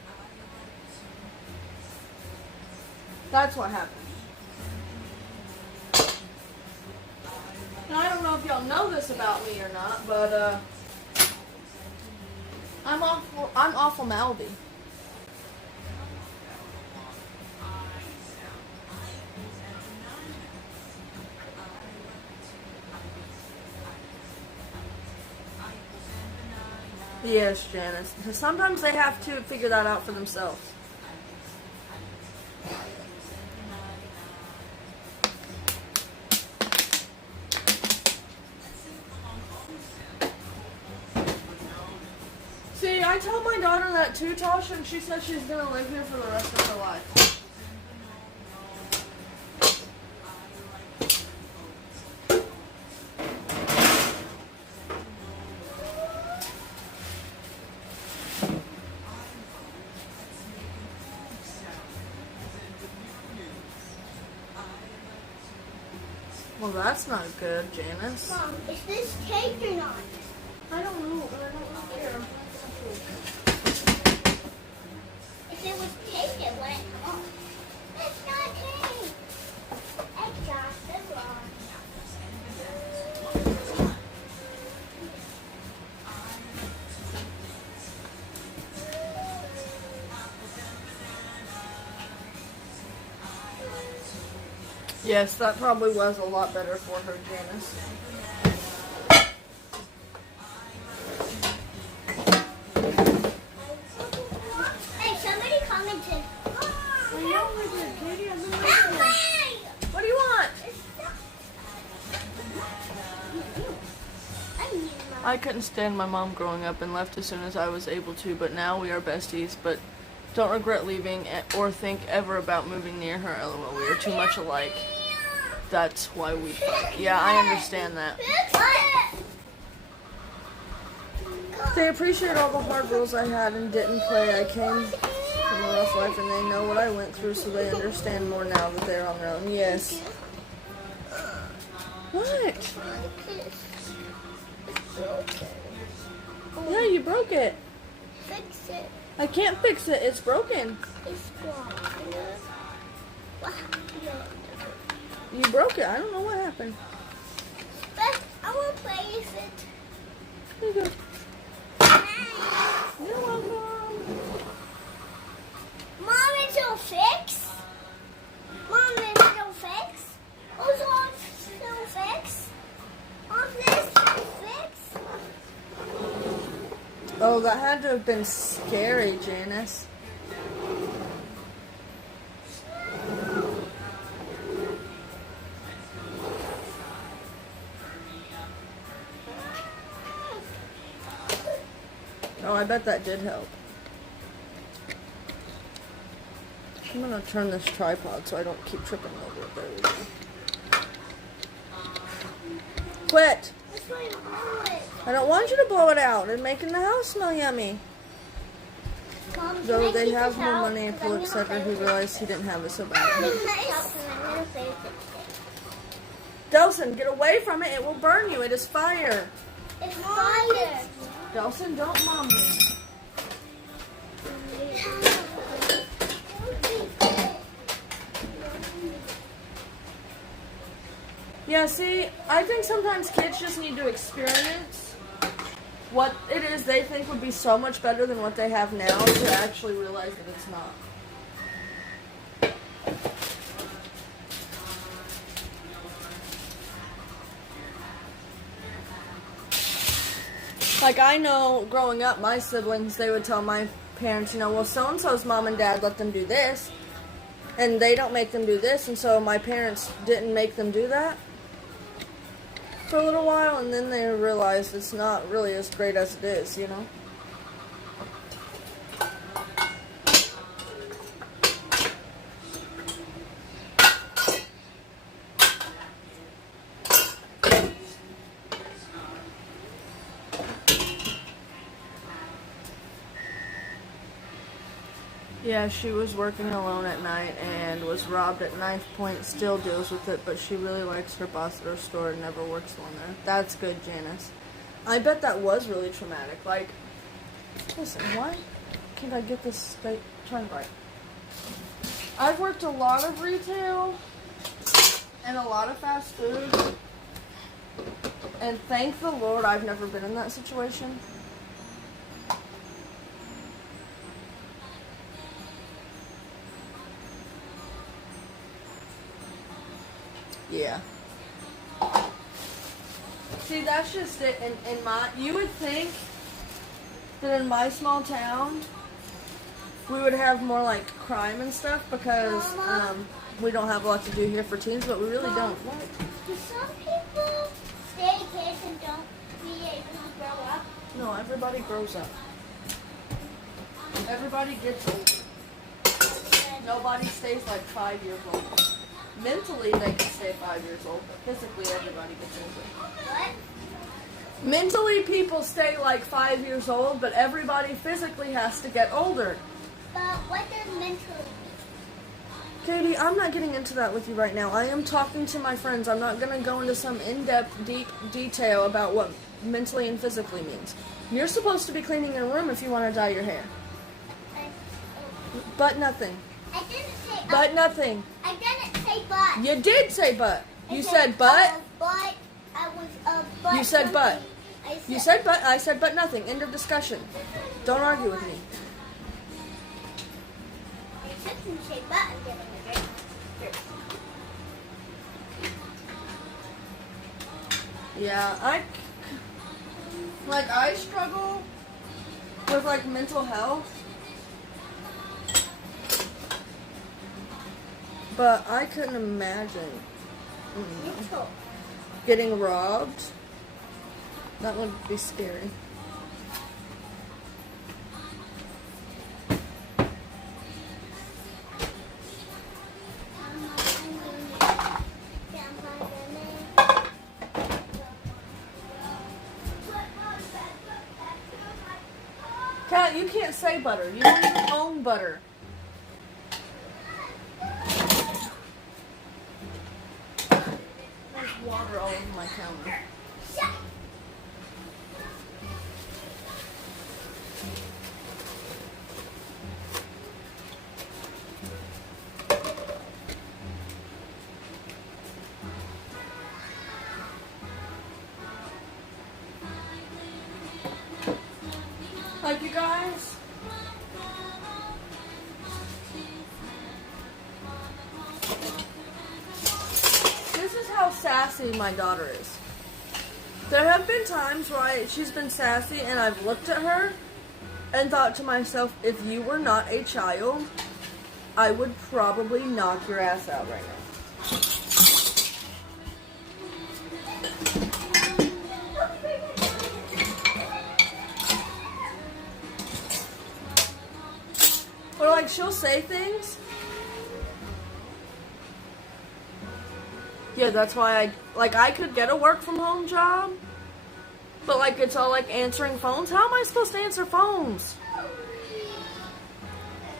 That's what happened. Now, I don't know if y'all know this about me or not, but, I'm awful mouthy. Yes, Janice. Sometimes they have to figure that out for themselves. See, I told my daughter that too, Tasha, and she said she's going to live here for the rest of her life. Well, that's not good, Janice. Mom, is this cake or not? I don't know, but I don't care. If it was cake, it wouldn't come off. It's not cake. It's just the wrong. Yes, that probably was a lot better for her, Janice. Hey, somebody commented. Katie, I've been Hey! What do you want? I couldn't stand my mom growing up and left as soon as I was able to, but now we are besties, but don't regret leaving or think ever about moving near her, lol. We are too much alike. That's why we fight. Yeah, I understand that. They appreciate all the hard rules I had and didn't play. I came from a rough life and they know what I went through, so they understand more now that they're on their own. Yes. What? Yeah, you broke it. Fix it. I can't fix it. It's broken. It's gone. What happened? You broke it. I don't know what happened. But I want to play with it. Here you go. Nice. You're welcome. Mom, it's all fixed. Mom, it's all fixed. Who's all still fixed? Mom, this still fixed. Oh, that had to have been scary, Janice. Oh, I bet that did help. I'm gonna turn this tripod so I don't keep tripping over it. There we go. Quit! That's why I blew it. I don't want you to blow it out. It's making the house smell yummy. Mom, can Though I they keep have this more out? money, Because I'm Felix gonna said play he with it. realized he didn't have it so bad. Take this out, and I'm gonna play with it. Delson, get away from it. It will burn you. It is fire. It's fire. Delson, don't mom me. Yeah, see, I think sometimes kids just need to experience what it is they think would be so much better than what they have now to actually realize that it's not. Like, I know growing up, my siblings, they would tell my parents, you know, well, so-and-so's mom and dad let them do this, and they don't make them do this, and so my parents didn't make them do that for a little while, and then they realized it's not really as great as it is, you know? Yeah, she was working alone at night and was robbed at knife point, still deals with it, but she really likes her boss at her store and never works alone there. That's good, Janice. I bet that was really traumatic. Like, listen, why can't I get this straight? Turn right. I've worked a lot of retail and a lot of fast food, and thank the Lord I've never been in that situation. Yeah. See, that's just it. In my, you would think that in my small town, we would have more like crime and stuff because we don't have a lot to do here for teens, but we really don't. What? Do some people stay kids and don't be able to grow up? No, everybody grows up. Everybody gets old. Nobody stays like 5 years old. Mentally, they can stay 5 years old, but physically, everybody gets older. What? Mentally, people stay like 5 years old, but everybody physically has to get older. But what does mentally mean? Katie, I'm not getting into that with you right now. I am talking to my friends. I'm not going to go into some in-depth, deep detail about what mentally and physically means. You're supposed to be cleaning your room if you want to dye your hair. But nothing. I didn't say But nothing. I didn't say but. You did say but. You I said but. But. I was a but. You said but. something. You said but. I said but nothing. End of discussion. Don't argue with me. I didn't say but. I'm getting a drink. Yeah, I struggle with like mental health, but I couldn't imagine Mental. getting robbed. That would be scary. Kat, you can't say butter. You don't even own butter. There's water all over my counter. Like, you guys, this is how sassy my daughter is. There have been times where she's been sassy and I've looked at her and thought to myself, if you were not a child, I would probably knock your ass out right now. Or like she'll say things. Yeah, that's why I could get a work from home job, but like it's all like answering phones. How am I supposed to answer phones?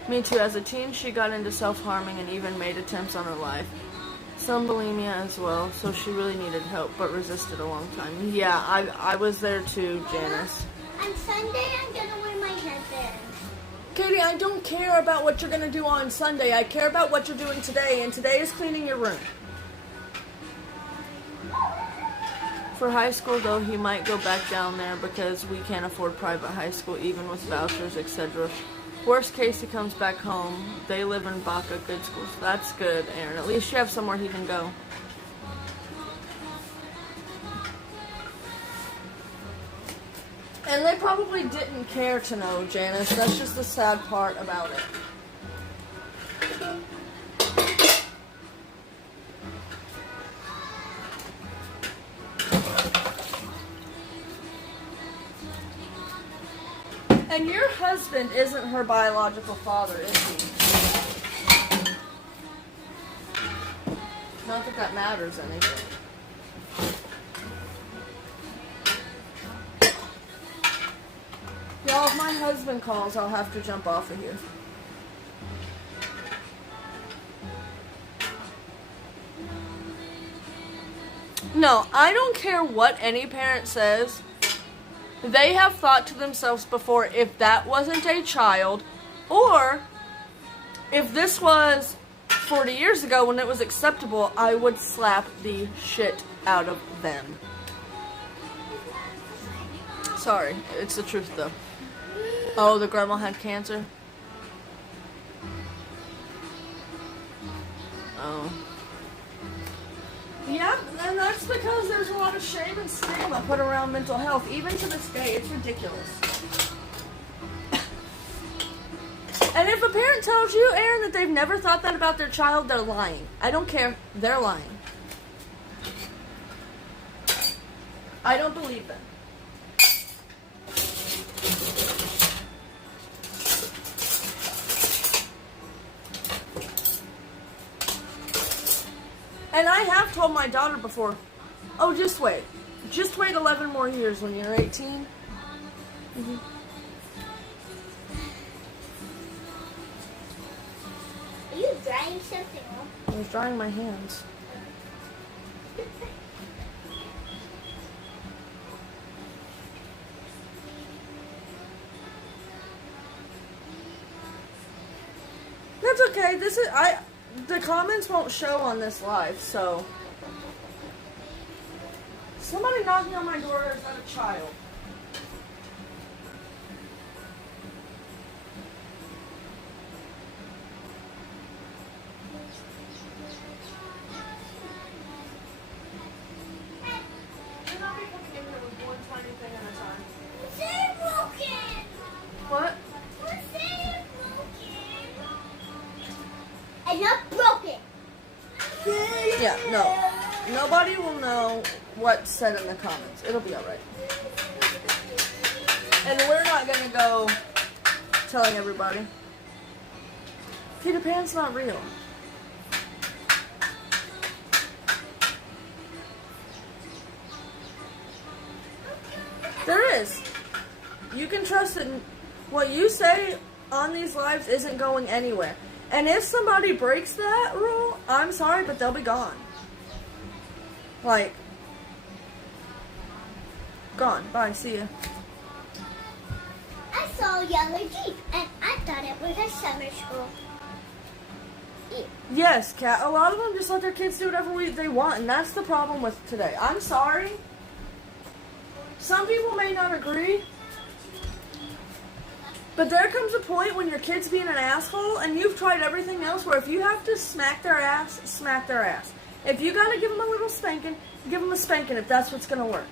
Me too. As a teen, she got into self-harming and even made attempts on her life. Some bulimia as well, so she really needed help, but resisted a long time. Yeah, I was there too, Janice. On Sunday, I'm gonna wear my headband. Katie, I don't care about what you're going to do on Sunday. I care about what you're doing today, and today is cleaning your room. For high school, though, he might go back down there because we can't afford private high school, even with vouchers, etc. Worst case, he comes back home. They live in Baca, good schools. That's good, Aaron. At least you have somewhere he can go. And they probably didn't care to know, Janice. That's just the sad part about it. And your husband isn't her biological father, is he? Not that that matters anything. Y'all, if my husband calls, I'll have to jump off of here. No, I don't care what any parent says. They have thought to themselves before, if that wasn't a child, or if this was 40 years ago when it was acceptable, I would slap the shit out of them. Sorry, it's the truth though. Oh, the grandma had cancer? Oh. Yeah, and that's because there's a lot of shame and stigma put around mental health. Even to this day, it's ridiculous. And if a parent tells you, Aaron, that they've never thought that about their child, they're lying. I don't care. They're lying. I don't believe them. And I have told my daughter before, oh, just wait. Just wait 11 more years when you're 18. Mm-hmm. Are you drying something off? I was drying my hands. That's okay. The comments won't show on this live, so. Somebody knocking on my door, is that a child? You're not coming in here with one tiny thing at a time. They're broken. What? They're broken. And not broken. Yeah, no. Nobody will know what's said in the comments. It'll be alright. And we're not gonna go telling everybody. Peter Pan's not real. There is. You can trust that what you say on these lives isn't going anywhere. And if somebody breaks that rule, I'm sorry, but they'll be gone. Like, gone. Bye. See ya. I saw a yellow Jeep and I thought it was a summer school. Yes, Kat. A lot of them just let their kids do whatever they want, and that's the problem with today. I'm sorry. Some people may not agree. But there comes a point when your kid's being an asshole and you've tried everything else where if you have to smack their ass, smack their ass. If you gotta give them a little spanking, give them a spanking if that's what's gonna work.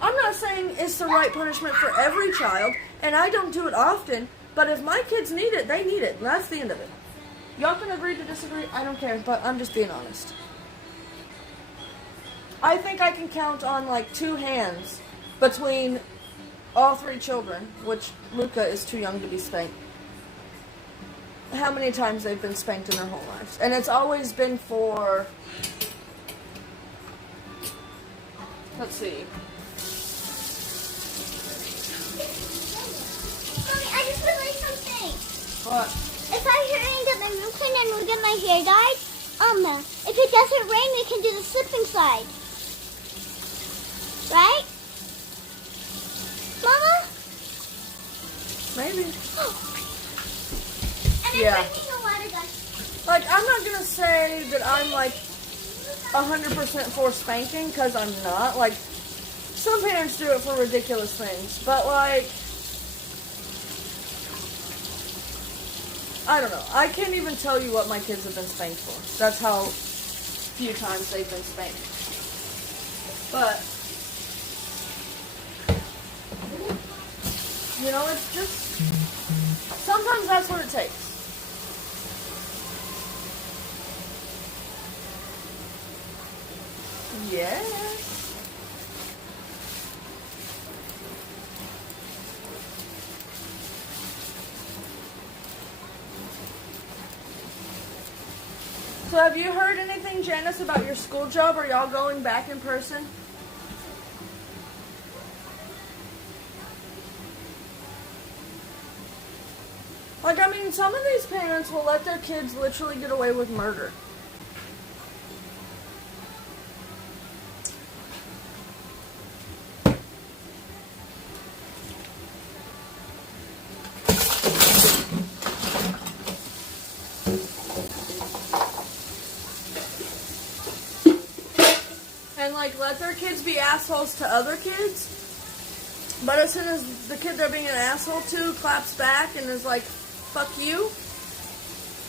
I'm not saying it's the right punishment for every child, and I don't do it often, but if my kids need it, they need it. And that's the end of it. Y'all can agree to disagree, I don't care, but I'm just being honest. I think I can count on like 2 hands between all 3 children, which Luca is too young to be spanked, how many times they've been spanked in their whole lives. And it's always been for, let's see. Mommy, I just realized something. What? If I hurry up my room clean and we'll get my hair dyed, if it doesn't rain, we can do the slip and slide. Right? Mama? Maybe. And Yeah. I'm drinking a water gun. Like, I'm not gonna say that I'm like 100% for spanking, because I'm not. Like, some parents do it for ridiculous things, but like, I don't know. I can't even tell you what my kids have been spanked for. That's how few times they've been spanked. But, you know, it's just, sometimes that's what it takes. Yes. So have you heard anything, Janice, about your school job? Are y'all going back in person? Like, I mean, some of these parents will let their kids literally get away with murder. And, like, let their kids be assholes to other kids. But as soon as the kid they're being an asshole to claps back and is like, fuck you,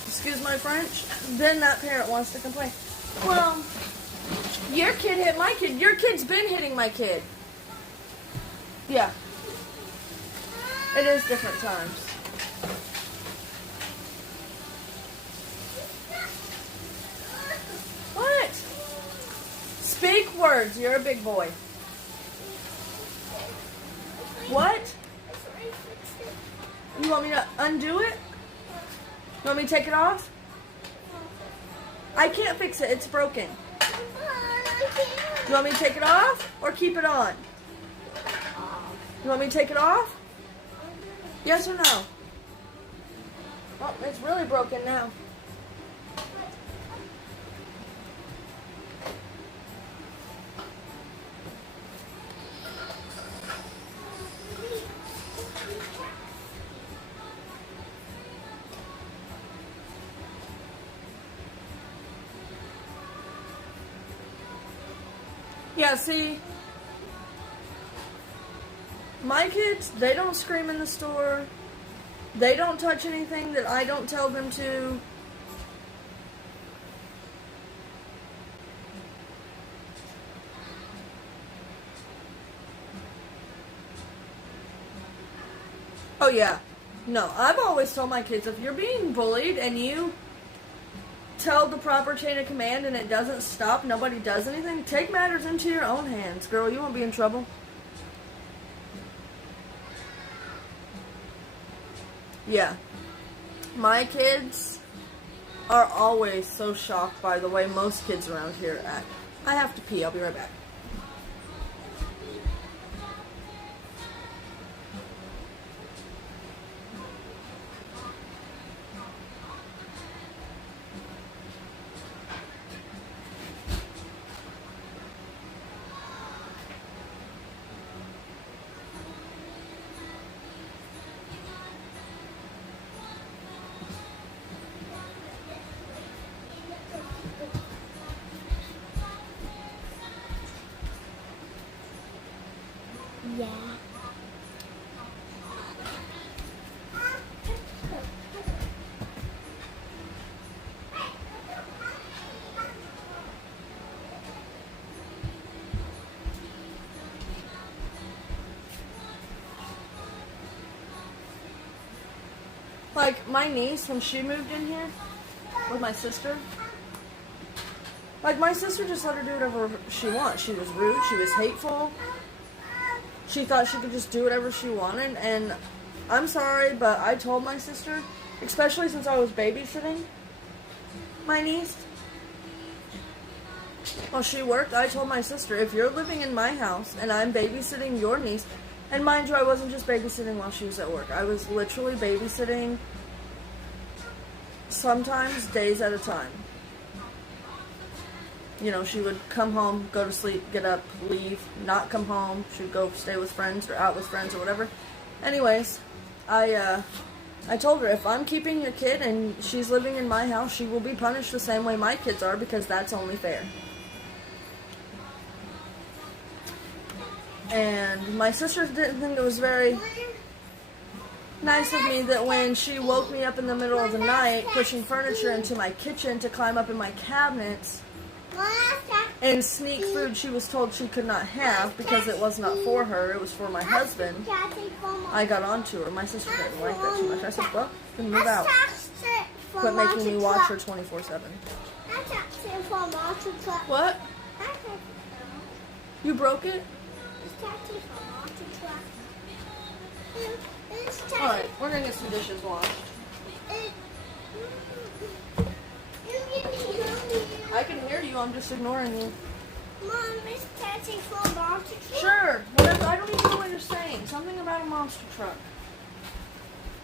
excuse my French, then that parent wants to complain. Well, your kid hit my kid. Your kid's been hitting my kid. Yeah. It is different times. What? Speak words. You're a big boy. What? You want me to undo it? You want me to take it off? I can't fix it. It's broken. You want me to take it off or keep it on? You want me to take it off? Yes or no? Oh, it's really broken now. Yeah, see, my kids, they don't scream in the store. They don't touch anything that I don't tell them to. Oh, yeah. No, I've always told my kids, if you're being bullied and you tell the proper chain of command and it doesn't stop, nobody does anything, take matters into your own hands. Girl, you won't be in trouble. Yeah. My kids are always so shocked by the way most kids around here act. I have to pee. I'll be right back. Yeah. Like, my niece, when she moved in here with my sister, like, my sister just let her do whatever she wants. She was rude, she was hateful. She thought she could just do whatever she wanted, and I'm sorry, but I told my sister, especially since I was babysitting my niece, while she worked, I told my sister, if you're living in my house and I'm babysitting your niece, and mind you, I wasn't just babysitting while she was at work. I was literally babysitting sometimes days at a time. You know, she would come home, go to sleep, get up, leave, not come home. She would go stay with friends or out with friends or whatever. Anyways, I told her, if I'm keeping your kid and she's living in my house, she will be punished the same way my kids are, because that's only fair. And my sisters didn't think it was very nice of me that when she woke me up in the middle of the night pushing furniture into my kitchen to climb up in my cabinets and sneak food she was told she could not have because it was not for her, it was for my husband, I got onto her. My sister didn't like that too much. I said, well, then move out. Quit making me watch her 24/7. What? You broke it? Alright, we're gonna get some dishes washed. I can hear you, I'm just ignoring you. Mom, is Tattoo for a monster truck? Sure, whatever. I don't even know what you're saying. Something about a monster truck.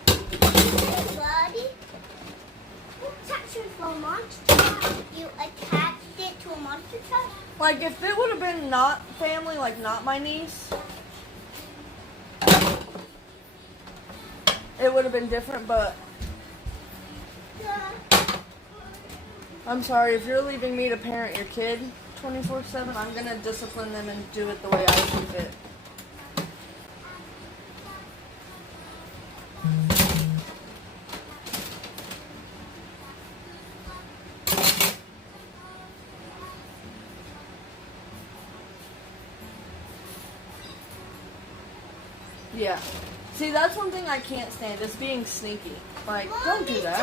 Hey, buddy. Tattoo for a monster truck. You attached it to a monster truck? Like, if it would have been not family, like not my niece, it would have been different, but Yeah. I'm sorry, if you're leaving me to parent your kid 24/7, I'm gonna discipline them and do it the way I see fit. Yeah. See, that's one thing I can't stand, is being sneaky. Like, don't do that.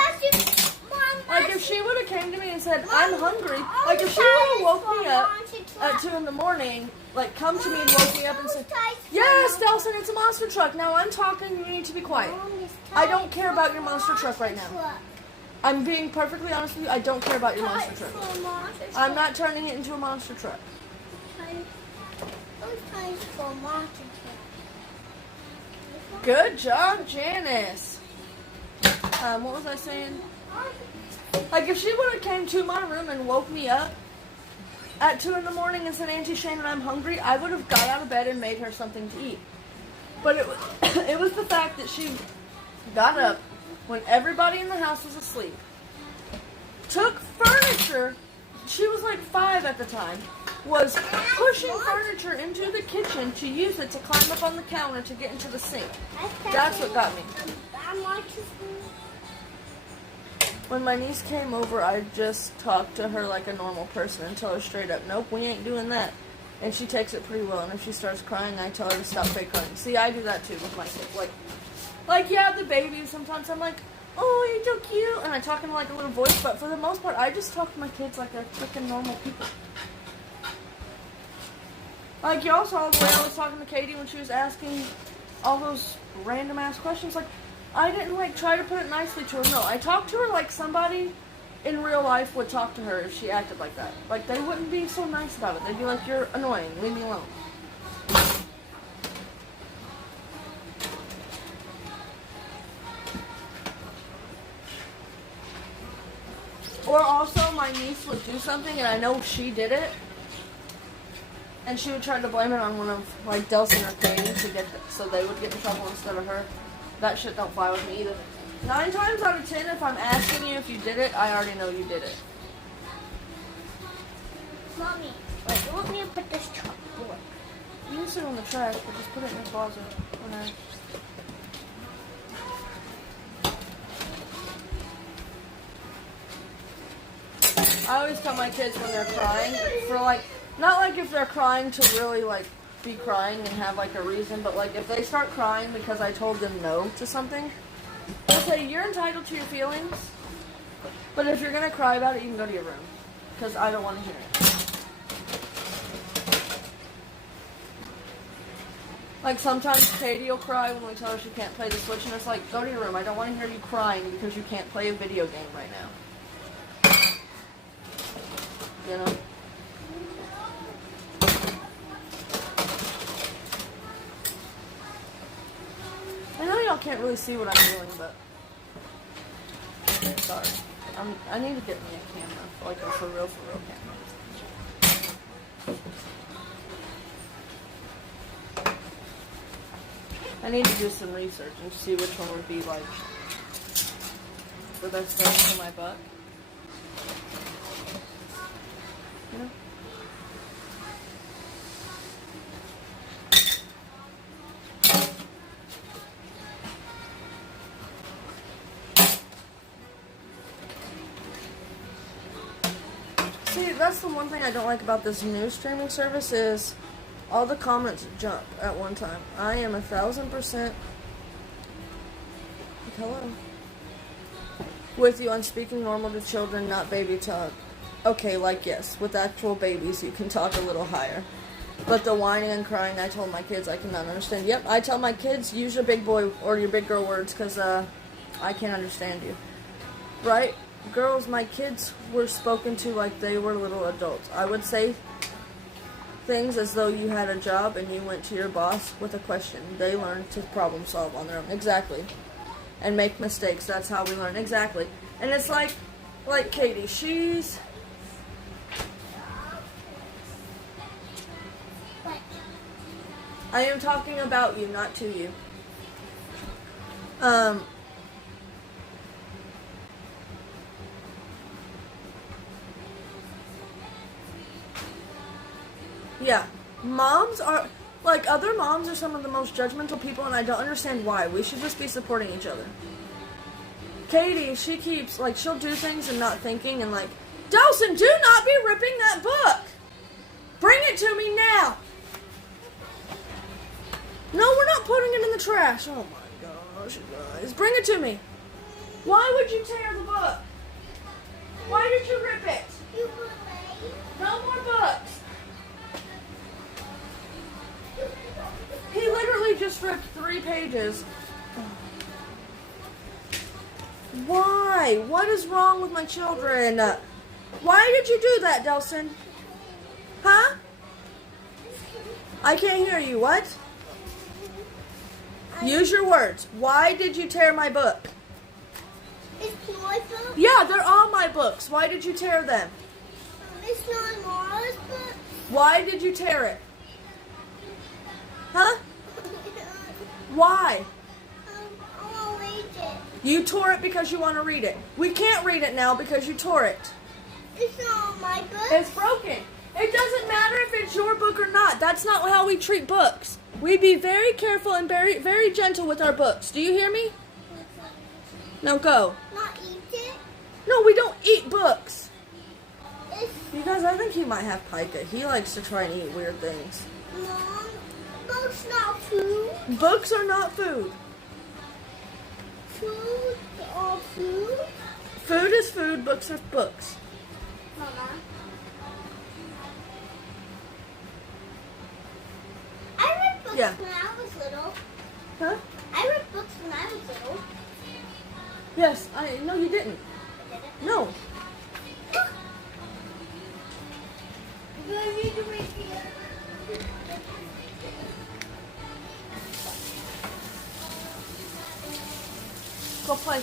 Like, if she would have came to me and said, I'm hungry, like, if she would have woke me up at 2 in the morning, like, come to me and woke me up and said, yes, Delson, it's a monster truck. Now I'm talking, you need to be quiet. I don't care about your monster truck right now. I'm being perfectly honest with you, I don't care about your monster truck. I'm not turning it into a monster truck. Good job, Janice. What was I saying? Like, if she would have came to my room and woke me up at 2 in the morning and said, Auntie Shannon, I'm hungry, I would have got out of bed and made her something to eat. But it was the fact that she got up when everybody in the house was asleep, took furniture, she was like 5 at the time, was pushing furniture into the kitchen to use it to climb up on the counter to get into the sink. That's what got me. When my niece came over, I just talked to her like a normal person and tell her straight up, nope, we ain't doing that. And she takes it pretty well. And if she starts crying, I tell her to stop fake crying. See, I do that too with my kids. Like yeah, the baby, sometimes I'm like, oh, you're so cute. And I talk in like a little voice. But for the most part, I just talk to my kids like they're freaking normal people. Like, y'all saw the way I was talking to Katie when she was asking all those random ass questions. Like, I didn't, like, try to put it nicely to her. No, I talked to her like somebody in real life would talk to her if she acted like that. Like, they wouldn't be so nice about it. They'd be like, you're annoying. Leave me alone. Or also, my niece would do something, and I know she did it, and she would try to blame it on one of, like, Delson or Katie so they would get in trouble instead of her. That shit don't fly with me either. 9 times out of 10, if I'm asking you if you did it, I already know you did it. Mommy, wait, you want me to put this truck away? You can sit on the trash, but just put it in the closet. Okay. I always tell my kids when they're crying, not like if they're crying to really, like, be crying and have, like, a reason, but, like, if they start crying because I told them no to something, I'll say, you're entitled to your feelings, but if you're going to cry about it, you can go to your room, because I don't want to hear it. Like, sometimes Katie will cry when we tell her she can't play the Switch, and it's like, go to your room. I don't want to hear you crying because you can't play a video game right now. You know? I know y'all can't really see what I'm doing, but sorry. I need to get me a camera, like a for real camera. I need to do some research and see which one would be like the best bang for my buck. You know? that's the one thing I don't like about this new streaming service is all the comments jump at one time. I am 1,000% hello with you on speaking normal to children, not baby talk. Okay, like yes, with actual babies you can talk a little higher. But the whining and crying, I told my kids I cannot understand. Yep, I tell my kids, use your big boy or your big girl words because I can't understand you. Right? Girls, my kids were spoken to like they were little adults. I would say things as though you had a job and you went to your boss with a question. They learned to problem solve on their own. Exactly. And make mistakes. That's how we learn. Exactly. And it's like Katie, she's... I am talking about you, not to you. Yeah. Moms are, like, other moms are some of the most judgmental people, and I don't understand why. We should just be supporting each other. Katie, she keeps, like, she'll do things and not thinking, and like, Delson, do not be ripping that book! Bring it to me now! No, we're not putting it in the trash. Oh my gosh, you guys. Bring it to me. Why would you tear the book? Why did you rip it? You were late. No more books. He literally just ripped 3 pages. Why? What is wrong with my children? Why did you do that, Delson? Huh? I can't hear you. What? Use your words. Why did you tear my book? It's my book. Yeah, they're all my books. Why did you tear them? It's not Mara's book. Why did you tear it? Huh? Why? I want to read it. You tore it because you want to read it. We can't read it now because you tore it. It's not my book. It's broken. It doesn't matter if it's your book or not. That's not how we treat books. We be very careful and very, very gentle with our books. Do you hear me? Now go. Not eat it. No, we don't eat books. It's You guys, I think he might have pica. He likes to try and eat weird things. Mom. Books not food. Books are not food. Food or food. Food is food. Books are books. Mama. I read books Yeah. when I was little. Huh? I read books when I was little. Yes. No, you didn't. Did it? No. Do I need to read the Go play.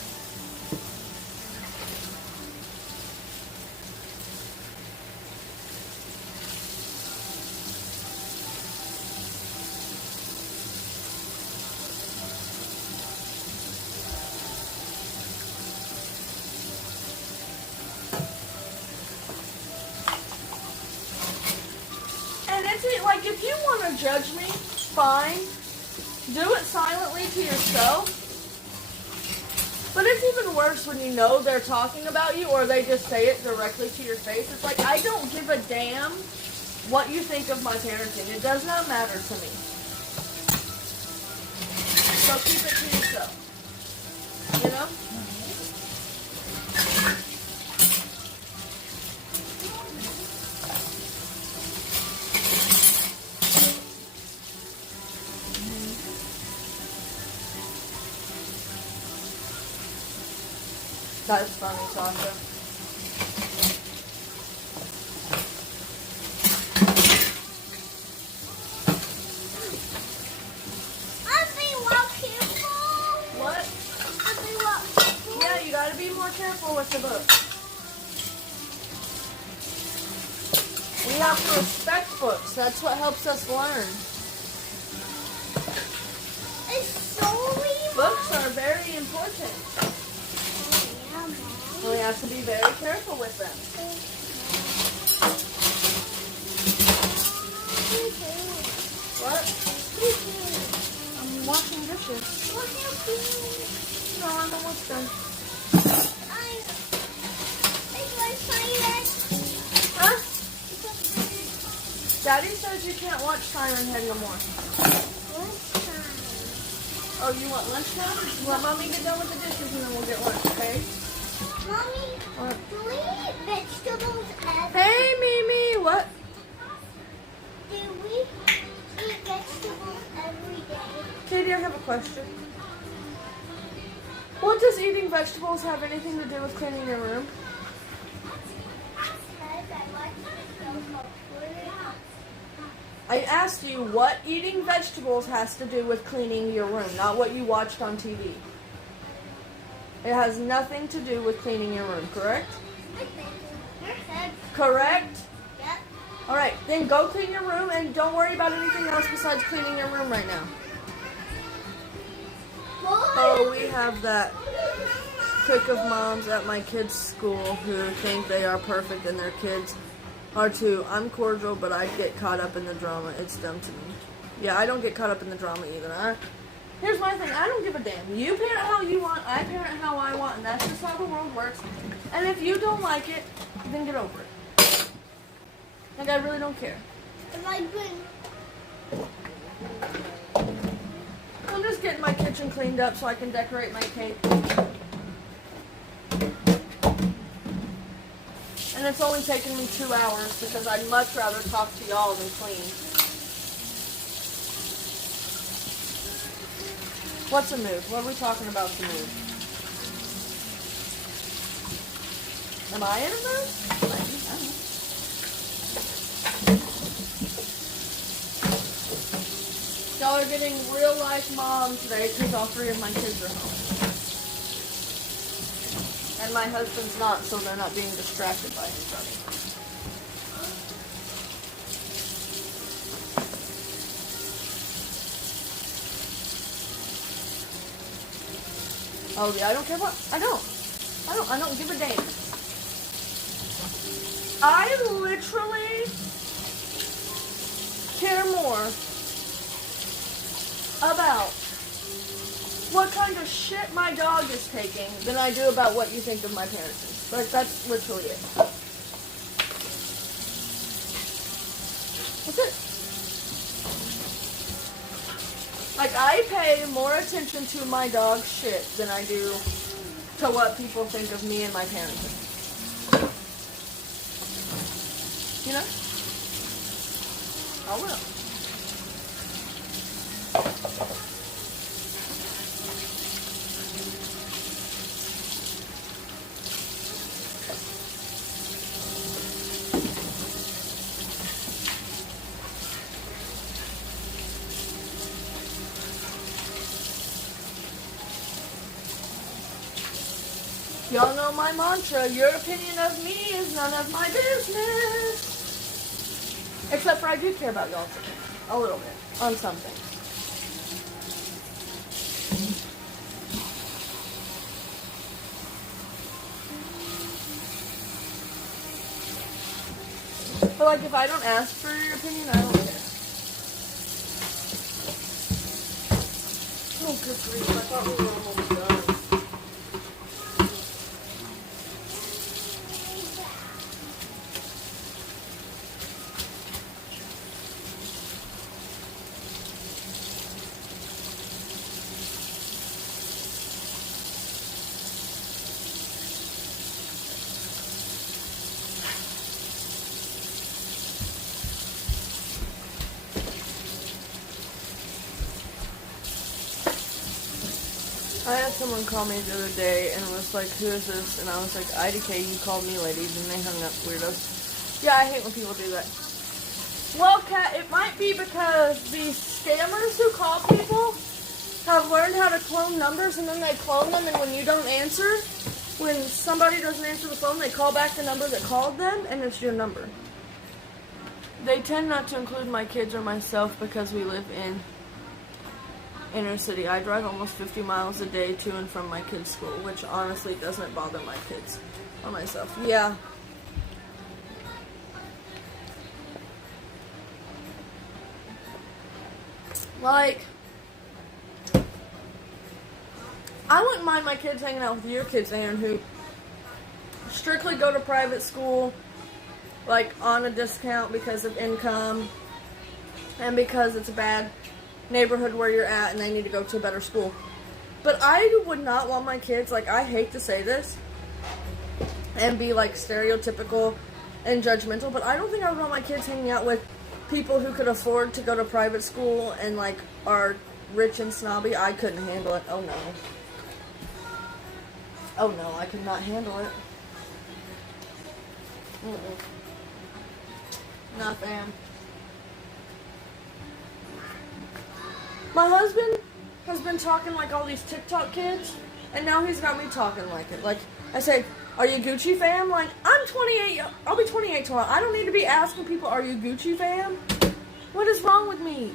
And it's like, if you want to judge me, fine. Do it silently to yourself. But it's even worse when you know they're talking about you or they just say it directly to your face. It's like, I don't give a damn what you think of my parenting. It does not matter to me. So keep it to yourself. You know? That's funny, Sasha. What? Yeah, you gotta be more careful with the book. We have to respect books. That's what helps us learn. Books are very important. And we have to be very careful with them. What? I'm washing dishes. No, I'm almost done. Huh? Daddy says you can't watch Siren Head no more. Lunchtime. Oh, you want lunchtime? Well, Mommy, get done with the dishes and then we'll get lunch, okay? Mommy, What? do we eat vegetables Hey, Mimi, what? Do we eat vegetables every day? Katie, I have a question. What does eating vegetables have anything to do with cleaning your room? Because I watch the show called Twitter. I asked you what eating vegetables has to do with cleaning your room, not what you watched on TV. It has nothing to do with cleaning your room, correct? Correct? Yep. Alright, then go clean your room and don't worry about anything else besides cleaning your room right now. Oh, we have that clique of moms at my kids' school who think they are perfect and their kids are too. I'm cordial, but I get caught up in the drama. It's dumb to me. Yeah, I don't get caught up in the drama either. Here's my thing. I don't give a damn. You parent how you want. I parent how I want. And that's just how the world works. And if you don't like it, then get over it. Like, I really don't care. If I bring I'm just getting my kitchen cleaned up so I can decorate my cake. And it's only taken me 2 hours because I'd much rather talk to y'all than clean. What's a move? What are we talking about to move? Am I in a move? Maybe. I don't know. Y'all are getting real life mom today because all 3 of my kids are home. And my husband's not, so they're not being distracted by anybody. Oh yeah, I don't care what. I don't give a damn. I literally care more about what kind of shit my dog is taking than I do about what you think of my parenting. Like, that's literally it. That's it. Like, I pay more attention to my dog's shit than I do to what people think of me and my parenting. You know? I will. Y'all know my mantra, your opinion of me is none of my business. Except for I do care about y'all's opinion. A little bit. On something. But like, if I don't ask for your opinion, I don't care. Oh, good grief. I thought we were almost done. I had someone call me the other day and was like, who is this? And I was like, IDK, you called me, ladies, and they hung up, weirdos. Yeah, I hate when people do that. Well, Kat, it might be because these scammers who call people have learned how to clone numbers, and then they clone them, and when you don't answer, when somebody doesn't answer the phone, they call back the number that called them, and it's your number. They tend not to include my kids or myself because we live in inner city. I drive almost 50 miles a day to and from my kids' school, which honestly doesn't bother my kids or myself. Yeah. Like, I wouldn't mind my kids hanging out with your kids, Aaron, who strictly go to private school like on a discount because of income and because it's a bad neighborhood where you're at and they need to go to a better school. But I would not want my kids, like, I hate to say this and be like stereotypical and judgmental, but I don't think I would want my kids hanging out with people who could afford to go to private school and like are rich and snobby. I couldn't handle it. Oh no. Oh no, I could not handle it. Nah, fam. My husband has been talking like all these TikTok kids, and now he's got me talking like it. Like, I say, are you Gucci fam? Like, I'm 28, I'll be 28 tomorrow. I don't need to be asking people, are you Gucci fam? What is wrong with me?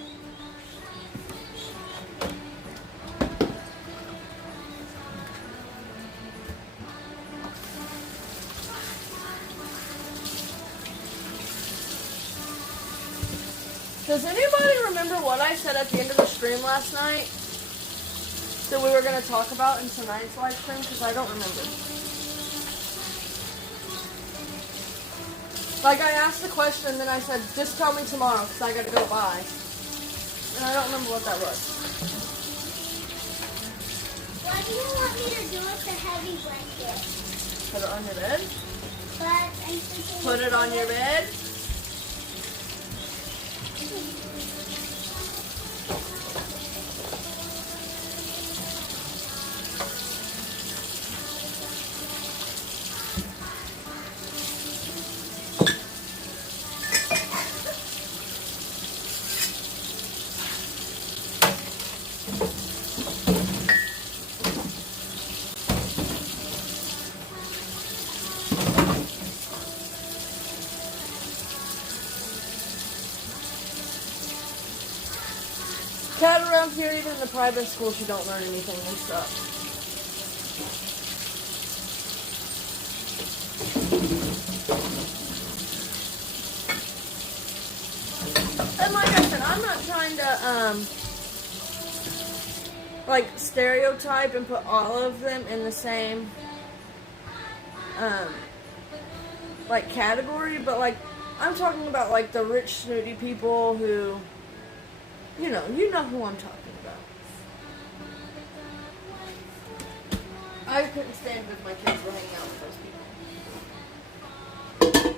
Does anybody remember what I said at the end of the stream last night that we were going to talk about in tonight's live stream? Because I don't remember. Like, I asked the question and then I said, just tell me tomorrow because I got to go buy. And I don't remember what that was. What do you want me to do with the heavy blanket? Put it on your bed? But I'm thinking... Put it on your bed? Cat around here, even in the private schools, you don't learn anything and stuff. And like I said, I'm not trying to, like, stereotype and put all of them in the same, like, category, but, like, I'm talking about, like, the rich, snooty people who... You know who I'm talking about. I couldn't stand if my kids were hanging out with those people.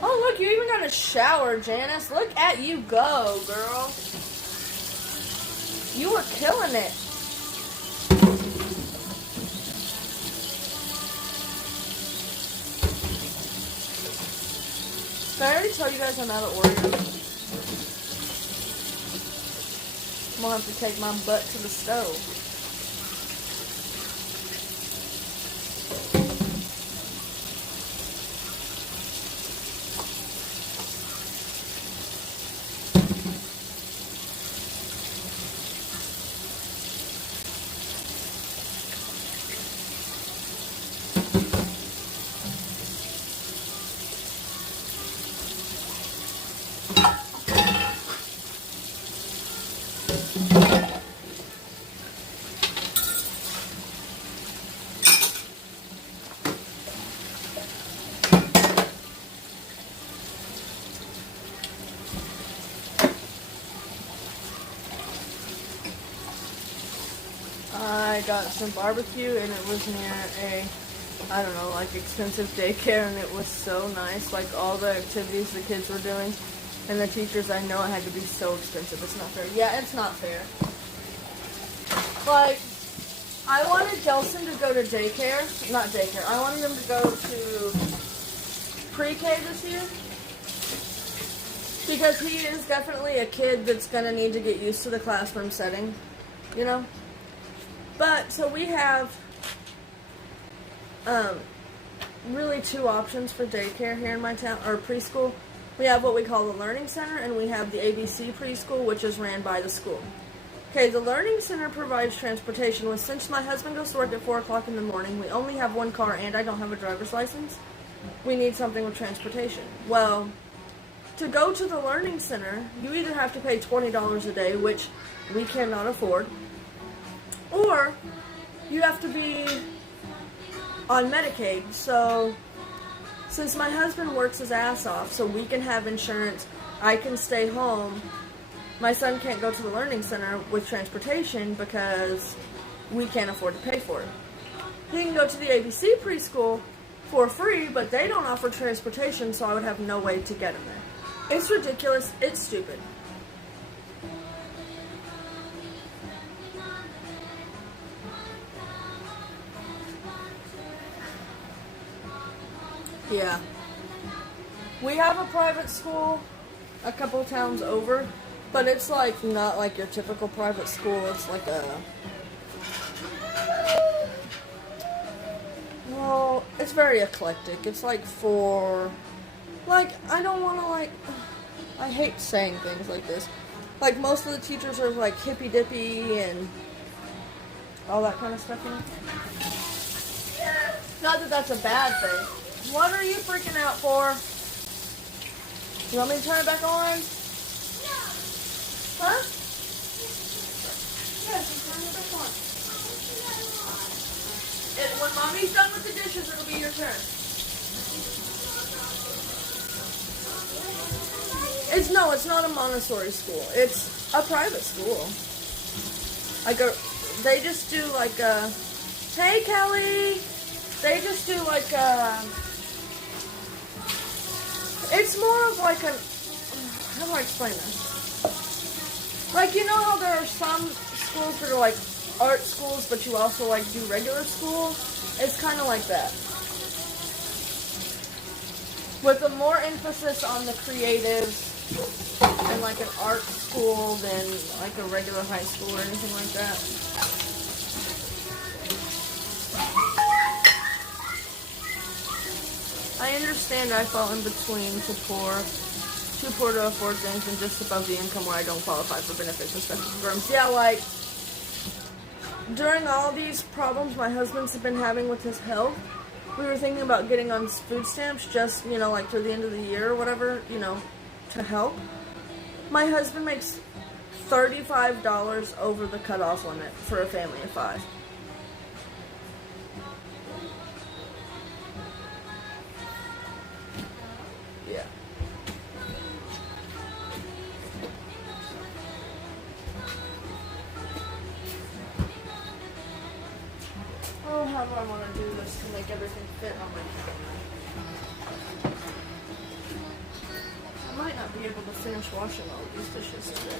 Oh, look, you even got a shower, Janice. Look at you go, girl. You were killing it. Did I already tell you guys I'm out of Oreos? I'm gonna have to take my butt to the stove. I got some barbecue and it was near a, I don't know, like expensive daycare, and it was so nice. Like all the activities the kids were doing and the teachers, I know it had to be so expensive. It's not fair. Yeah, it's not fair. Like, I wanted Gelson to go to daycare, not daycare, I wanted him to go to pre-K this year. Because he is definitely a kid that's going to need to get used to the classroom setting, you know? But, so we have really two options for daycare here in my town, or preschool. We have what we call the Learning Center, and we have the ABC Preschool, which is ran by the school. Okay, the Learning Center provides transportation. Since my husband goes to work at 4 o'clock in the morning, we only have one car, and I don't have a driver's license. We need something with transportation. Well, to go to the Learning Center, you either have to pay $20 a day, which we cannot afford, or you have to be on Medicaid. So since my husband works his ass off so we can have insurance, I can stay home. My son can't go to the learning center with transportation because we can't afford to pay for it. He can go to the ABC preschool for free, but they don't offer transportation, so I would have no way to get him there. It's ridiculous. It's stupid. Yeah. We have a private school a couple towns over, but it's like not like your typical private school. It's like well, it's very eclectic. It's like for, like, I don't want to like, I hate saying things like this. Like most of the teachers are like hippy dippy and all that kind of stuff. You know? Not that that's a bad thing. What are you freaking out for? You want me to turn it back on? No. Huh? Yes, I'm turning it back on. When mommy's done with the dishes, it'll be your turn. It's not a Montessori school. It's a private school. They just do like hey Kelly! They just do like it's more of like how do I explain this? Like, you know how there are some schools that are like art schools, but you also like do regular school? It's kind of like that. With a more emphasis on the creative and like an art school than like a regular high school or anything like that. I understand I fall in between too poor to afford things and just above the income where I don't qualify for benefits and special programs. Yeah, like, during all these problems my husband's been having with his health, we were thinking about getting on food stamps just, you know, like to the end of the year or whatever, you know, to help. My husband makes $35 over the cutoff limit for a family of 5. Yeah. Oh, how do I want to do this to make everything fit on my camera? I might not be able to finish washing all these dishes today.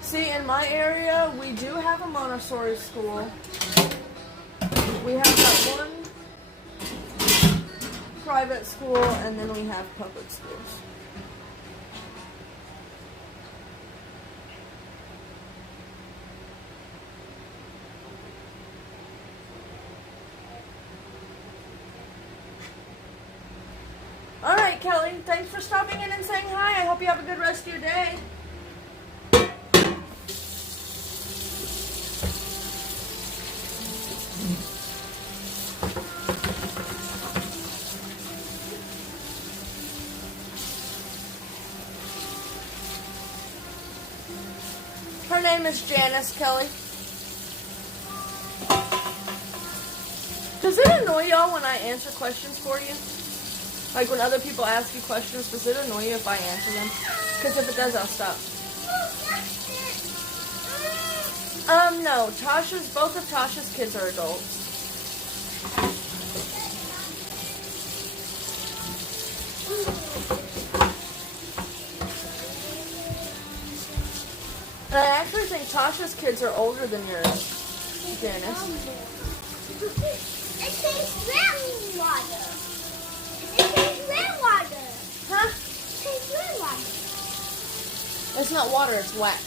See, in my area, we do have a Montessori school. We have that one private school, and then we have public schools. All right, Kelly, thanks for stopping in and saying hi. I hope you have a good rest of your day. Her name is Janice, Kelly. Does it annoy y'all when I answer questions for you? Like when other people ask you questions, does it annoy you if I answer them? Because if it does, I'll stop. No. Both of Tasha's kids are adults. And I actually think Tasha's kids are older than yours, Janice. It tastes rainwater. It tastes rainwater. Huh? It tastes rainwater. It's not water, it's wax.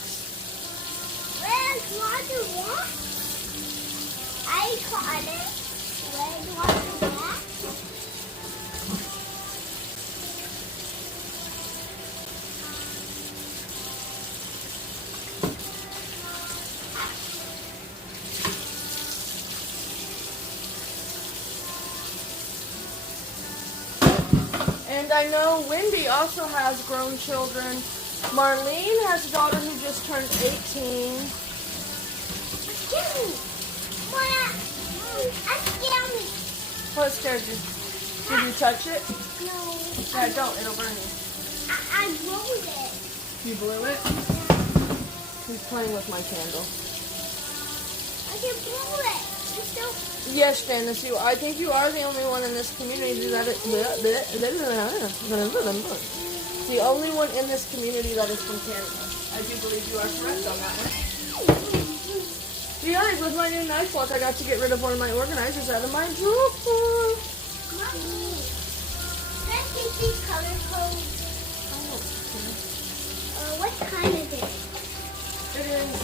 Rainwater what? I call it rainwater what? And I know Wendy also has grown children. Marlene has a daughter who just turned 18. Excuse me. Mama, I'm scared me. What scared you? Did you touch it? No. Yeah, don't. It'll burn you. I rolled it. You blew it? He's playing with my candle. I can blow it. It's still. Yes, Janice, I think you are the only one in this community that is the only one in this community that is from Canada. I do believe you are correct on that one. Yeah, with my new knife block, I got to get rid of one of my organizers out of my drawer. Mommy, can I take these color codes? What time is it? It is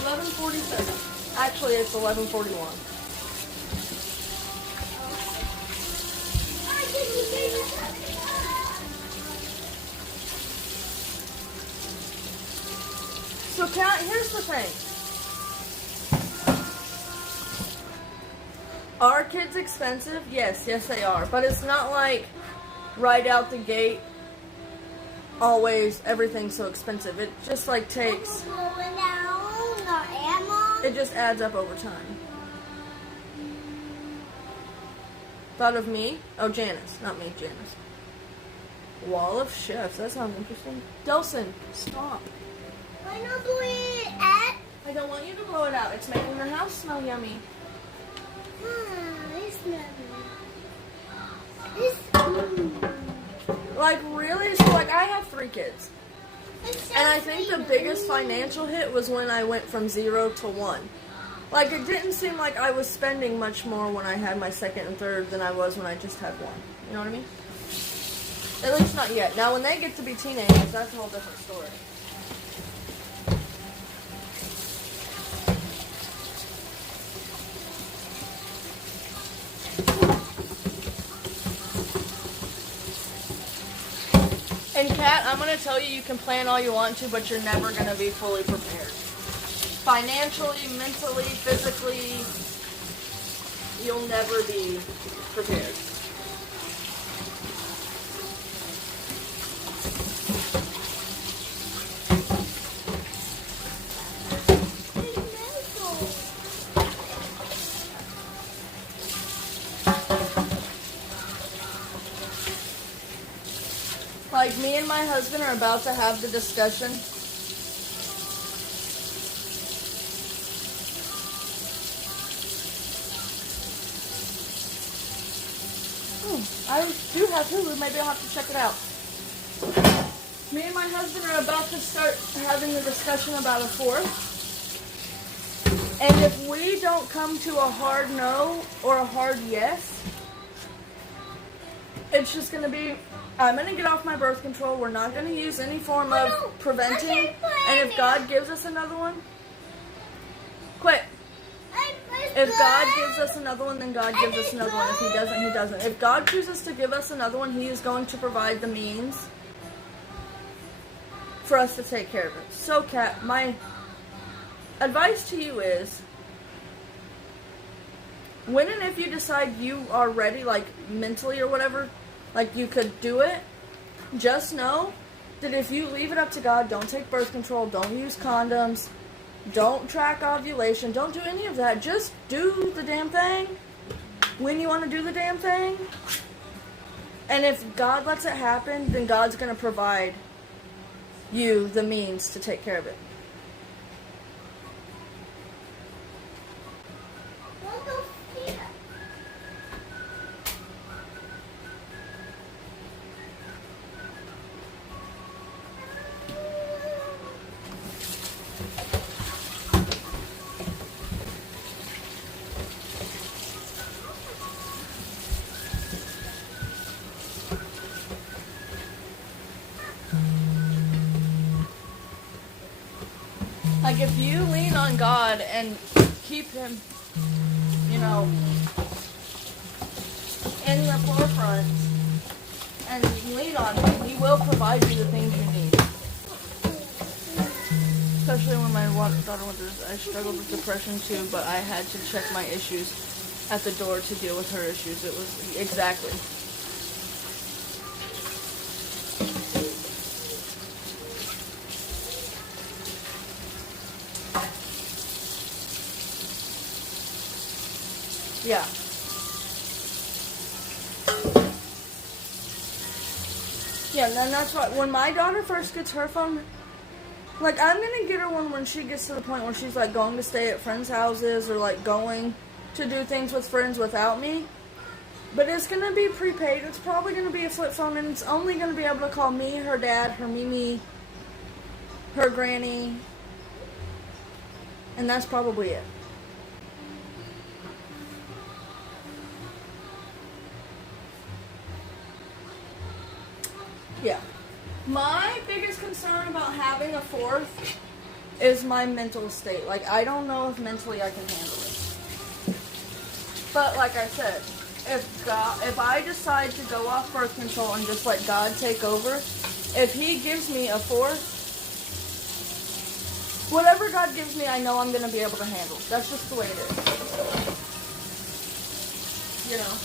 11:47. Actually, it's 11:41. So, Kat, here's the thing. Are kids expensive? Yes, they are. But it's not like right out the gate, always everything's so expensive. It just like takes, it just adds up over time. Thought of me? Oh, Janice. Not me, Janice. Wall of chefs. That sounds interesting. Delson, stop. Why not blow it at? I don't want you to blow it out. It's making the house smell yummy. It's Like, really? So, like, I have 3 kids. And I think the biggest financial hit was when I went from 0 to 1. Like, it didn't seem like I was spending much more when I had my second and third than I was when I just had one. You know what I mean? At least not yet. Now, when they get to be teenagers, that's a whole different story. And Kat, I'm going to tell you can plan all you want to, but you're never going to be fully prepared. Financially, mentally, physically, you'll never be prepared. Like, me and my husband are about to have the discussion. I do have Hulu. Maybe I'll have to check it out. Me and my husband are about to start having the discussion about a 4th. And if we don't come to a hard no or a hard yes, it's just going to be, I'm going to get off my birth control. We're not going to use any form of preventing. And if God gives us another one, quit. If God gives us another one, then God gives us another one. If He doesn't, He doesn't. If God chooses to give us another one, He is going to provide the means for us to take care of it. So, Kat, my advice to you is, when and if you decide you are ready, like mentally or whatever, like you could do it, just know that if you leave it up to God, don't take birth control, don't use condoms, don't track ovulation, don't do any of that. Just do the damn thing when you want to do the damn thing. And if God lets it happen, then God's going to provide you the means to take care of it. Like, if you lean on God and keep Him, you know, in the forefront, and lean on Him, He will provide you the things you need. Especially when my daughter went through this, I struggled with depression too, but I had to check my issues at the door to deal with her issues. It was exactly. Yeah. Yeah, and then that's why when my daughter first gets her phone, like I'm gonna get her one when she gets to the point where she's like going to stay at friends' houses or like going to do things with friends without me. But it's gonna be prepaid. It's probably gonna be a flip phone, and it's only gonna be able to call me, her dad, her Mimi, her granny, and that's probably it. Yeah. My biggest concern about having a fourth is my mental state. Like, I don't know if mentally I can handle it. But like I said, if I decide to go off birth control and just let God take over, if He gives me a fourth, whatever God gives me, I know I'm going to be able to handle. That's just the way it is. You know?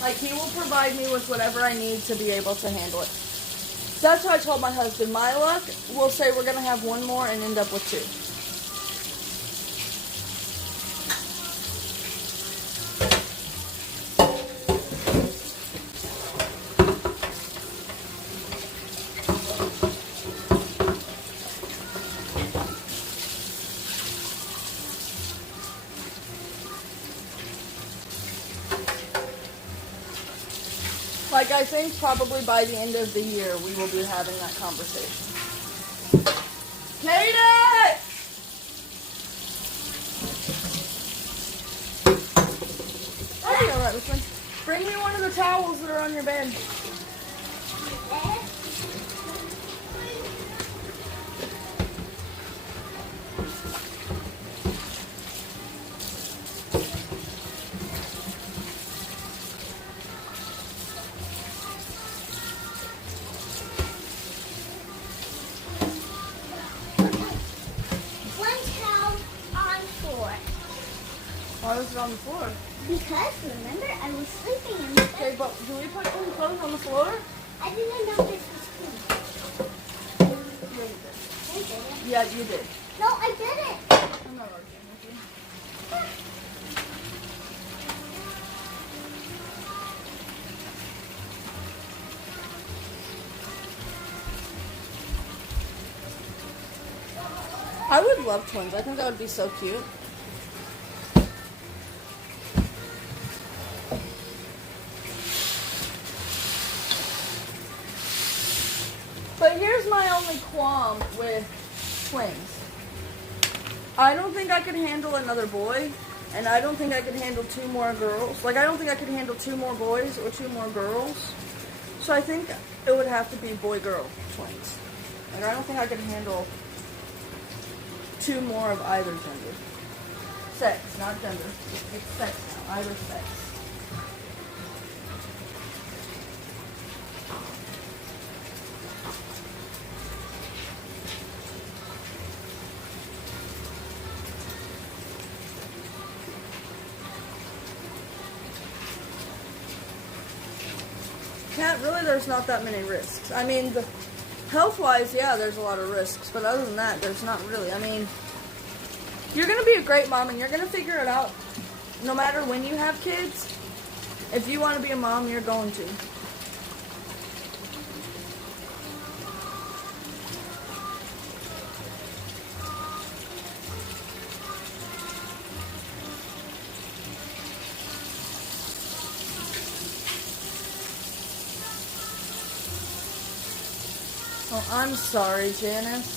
Like, He will provide me with whatever I need to be able to handle it. That's what I told my husband. My luck, we'll say we're going to have one more and end up with two. Like, I think probably by the end of the year, we will be having that conversation. Katie! I'll be alright with one. Bring me one of the towels that are on your bed. Why was it on the floor? Because, remember, I was sleeping in the bed. Okay, but do we put clean clothes on the floor? I didn't know this was clean. Yeah, you did. I didn't. Yeah, you did. No, I didn't. I'm not arguing with you. I would love twins. I think that would be so cute. But here's my only qualm with twins. I don't think I could handle another boy, and I don't think I could handle two more girls. Like, I don't think I could handle two more boys or two more girls. So I think it would have to be boy-girl twins. Like, I don't think I could handle two more of either gender. Sex, not gender. It's sex now, either sex. Really, there's not that many risks. I mean, health-wise, yeah, there's a lot of risks, but other than that, there's not really. I mean, you're going to be a great mom, and you're going to figure it out no matter when you have kids. If you want to be a mom, you're going to. Oh, I'm sorry, Janice.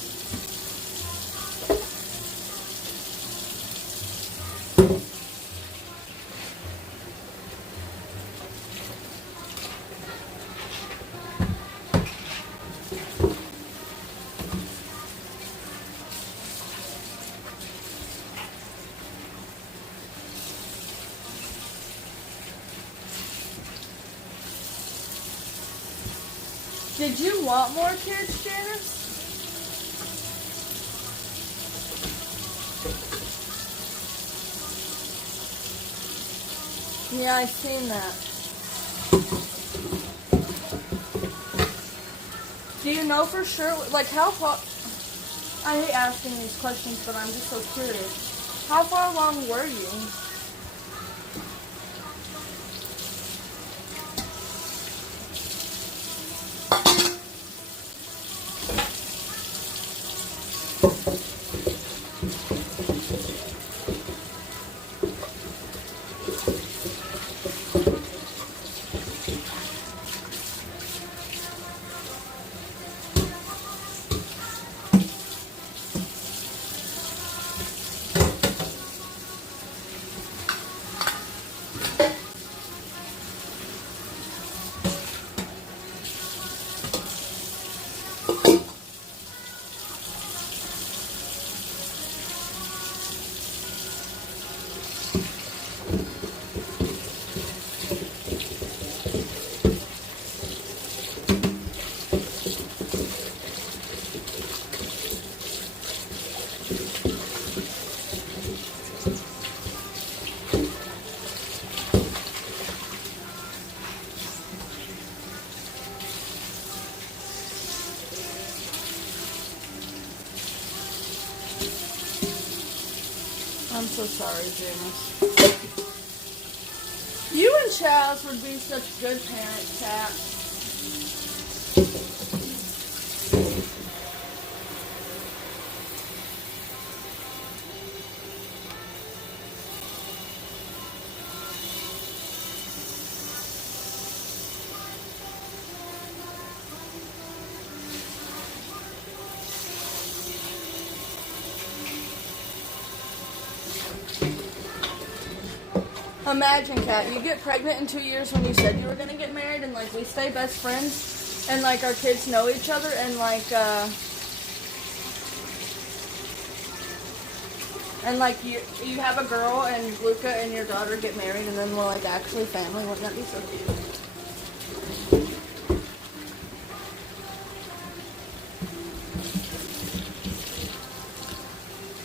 Did you want more kids, Janice? Yeah, I've seen that. Do you know for sure, like how far, I hate asking these questions, but I'm just so curious. How far along were you? so sorry, Janice. You and Chaz would be such good parents, Kat. Imagine, Kat, you get pregnant in 2 years when you said you were gonna get married, and like we stay best friends, and like our kids know each other, and you have a girl and Luca and your daughter get married, and then we're like actually family. Wouldn't that be so cute?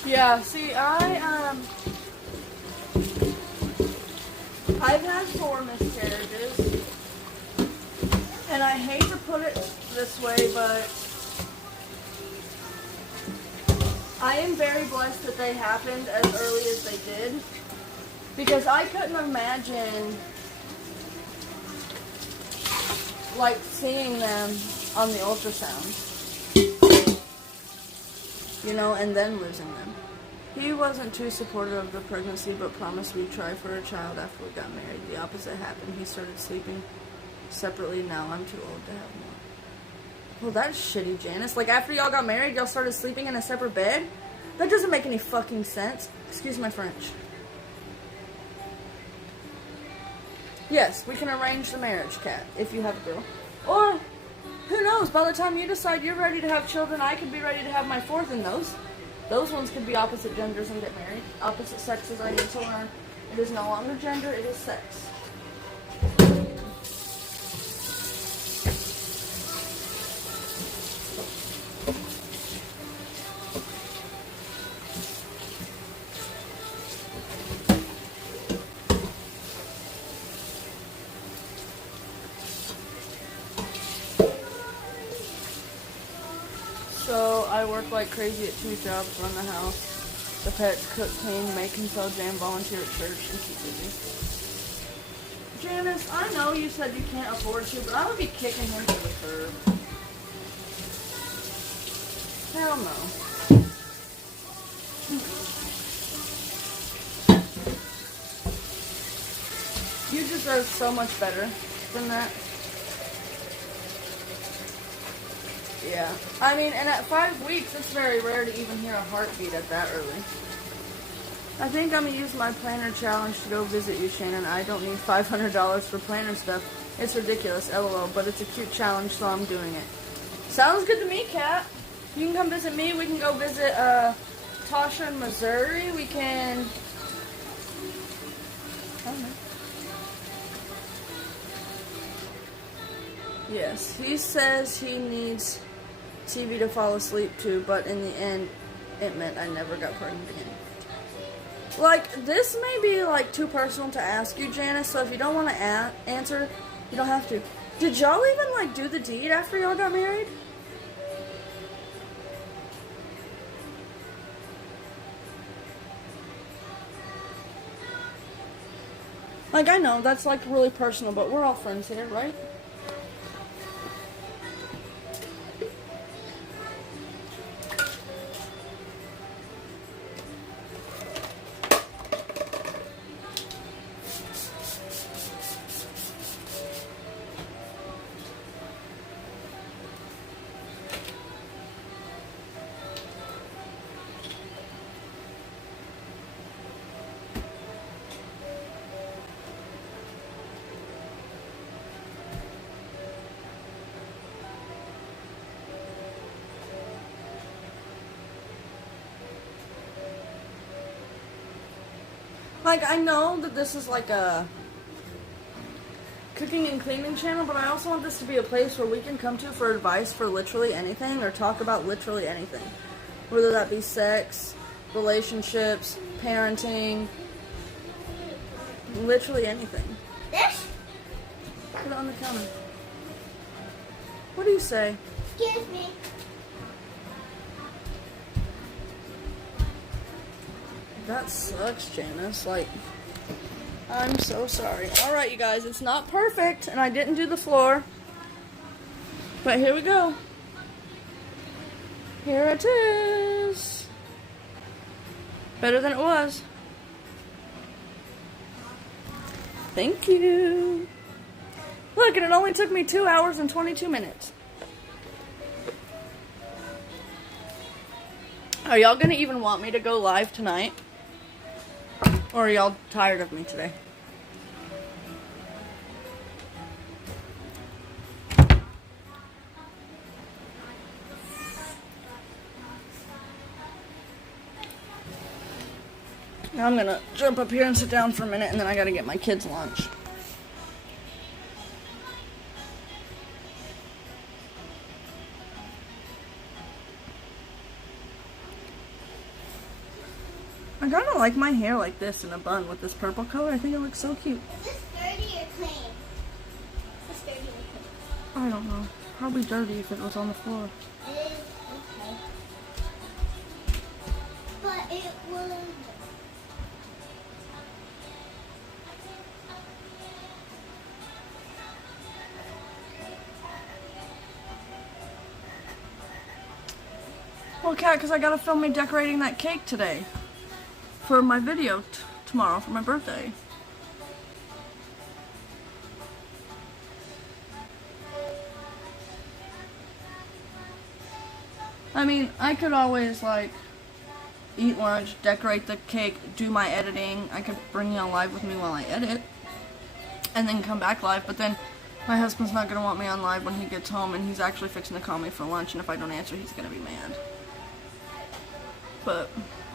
Yeah. See, I've had 4 miscarriages, and I hate to put it this way, but I am very blessed that they happened as early as they did, because I couldn't imagine like seeing them on the ultrasound, you know, and then losing them. He wasn't too supportive of the pregnancy, but promised we'd try for a child after we got married. The opposite happened. He started sleeping separately. Now I'm too old to have more. Well, that's shitty, Janice. Like, after y'all got married, y'all started sleeping in a separate bed? That doesn't make any fucking sense. Excuse my French. Yes, we can arrange the marriage, Kat, if you have a girl. Or, who knows, by the time you decide you're ready to have children, I could be ready to have my 4th in those. Those ones could be opposite genders and get married. Opposite sexes, I need to learn. It is no longer gender, it is sex. So I work like crazy at 2 jobs, run the house, the pets, cook, clean, make and sell jam, volunteer at church, and keep busy. Janice, I know you said you can't afford to, but I would be kicking him to the curb. Hell no. You deserve so much better than that. Yeah. I mean, and at 5 weeks, it's very rare to even hear a heartbeat at that early. I think I'm going to use my planner challenge to go visit you, Shannon. I don't need $500 for planner stuff. It's ridiculous, LOL, but it's a cute challenge, so I'm doing it. Sounds good to me, Kat. You can come visit me. We can go visit Tasha in Missouri. We can... I don't know. Yes, he says he needs TV to fall asleep to, but in the end, it meant I never got pregnant again. Like, this may be, like, too personal to ask you, Janice, so if you don't want to answer, you don't have to. Did y'all even, like, do the deed after y'all got married? Like, I know, that's, like, really personal, but we're all friends here, right? Like, I know that this is like a cooking and cleaning channel, but I also want this to be a place where we can come to for advice for literally anything, or talk about literally anything. Whether that be sex, relationships, parenting, literally anything. This? Put it on the counter. What do you say? Excuse me. That sucks, Janice. Like, I'm so sorry. Alright, you guys, it's not perfect, and I didn't do the floor. But here we go. Here it is. Better than it was. Thank you. Look, and it only took me 2 hours and 22 minutes. Are y'all gonna even want me to go live tonight? Or are y'all tired of me today? Now I'm gonna jump up here and sit down for a minute, and then I gotta get my kids lunch. I kind of like my hair like this in a bun with this purple color. I think it looks so cute. Is this dirty or clean? Is this dirty or clean? I don't know. Probably dirty if it was on the floor. It is okay. But it will. Well, Kat, because I gotta film me decorating that cake today. For my video tomorrow for my birthday. I mean, I could always like eat lunch, decorate the cake, do my editing. I could bring you on live with me while I edit and then come back live, but then my husband's not gonna want me on live when he gets home, and he's actually fixing to call me for lunch, and if I don't answer, he's gonna be mad. But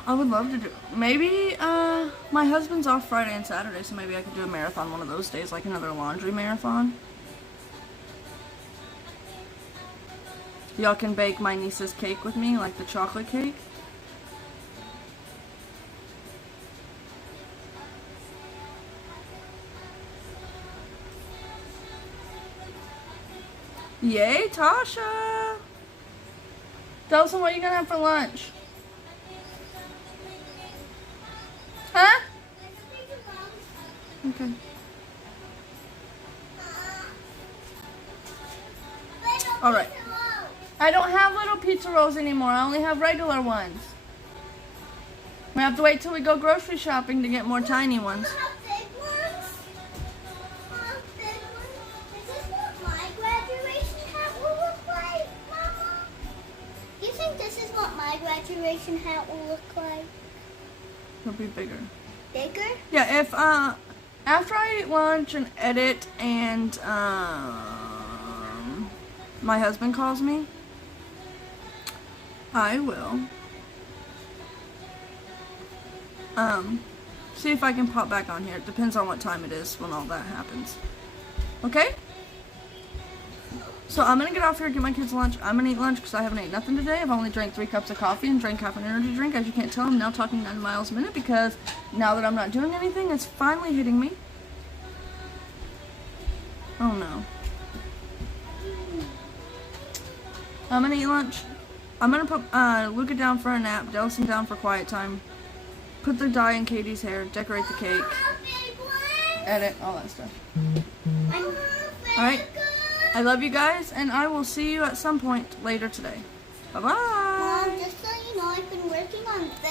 I would love to do. Maybe my husband's off Friday and Saturday, so maybe I could do a marathon one of those days, like another laundry marathon. Y'all can bake my niece's cake with me, like the chocolate cake. Yay, Tasha! Delson, what are you gonna have for lunch? Huh? Okay. Alright. I don't have little pizza rolls anymore. I only have regular ones. We have to wait till we go grocery shopping to get more tiny ones. Is this what my graduation hat will look like, Mama? You think this is what my graduation hat will look like? It'll be bigger. Bigger? Yeah, if after I eat lunch and edit and my husband calls me, I will see if I can pop back on here. It depends on what time it is when all that happens. Okay? So I'm gonna get off here and get my kids lunch. I'm gonna eat lunch because I haven't ate nothing today. I've only drank 3 cups of coffee and drank half an energy drink. As you can't tell, I'm now talking 9 miles a minute because now that I'm not doing anything, it's finally hitting me. Oh no. I'm gonna eat lunch. I'm gonna put Luca down for a nap, Delson down for quiet time, put the dye in Katie's hair, decorate the cake, edit, all that stuff. Alright? I love you guys, and I will see you at some point later today. Bye-bye! Mom, just so you know, I've been working on this.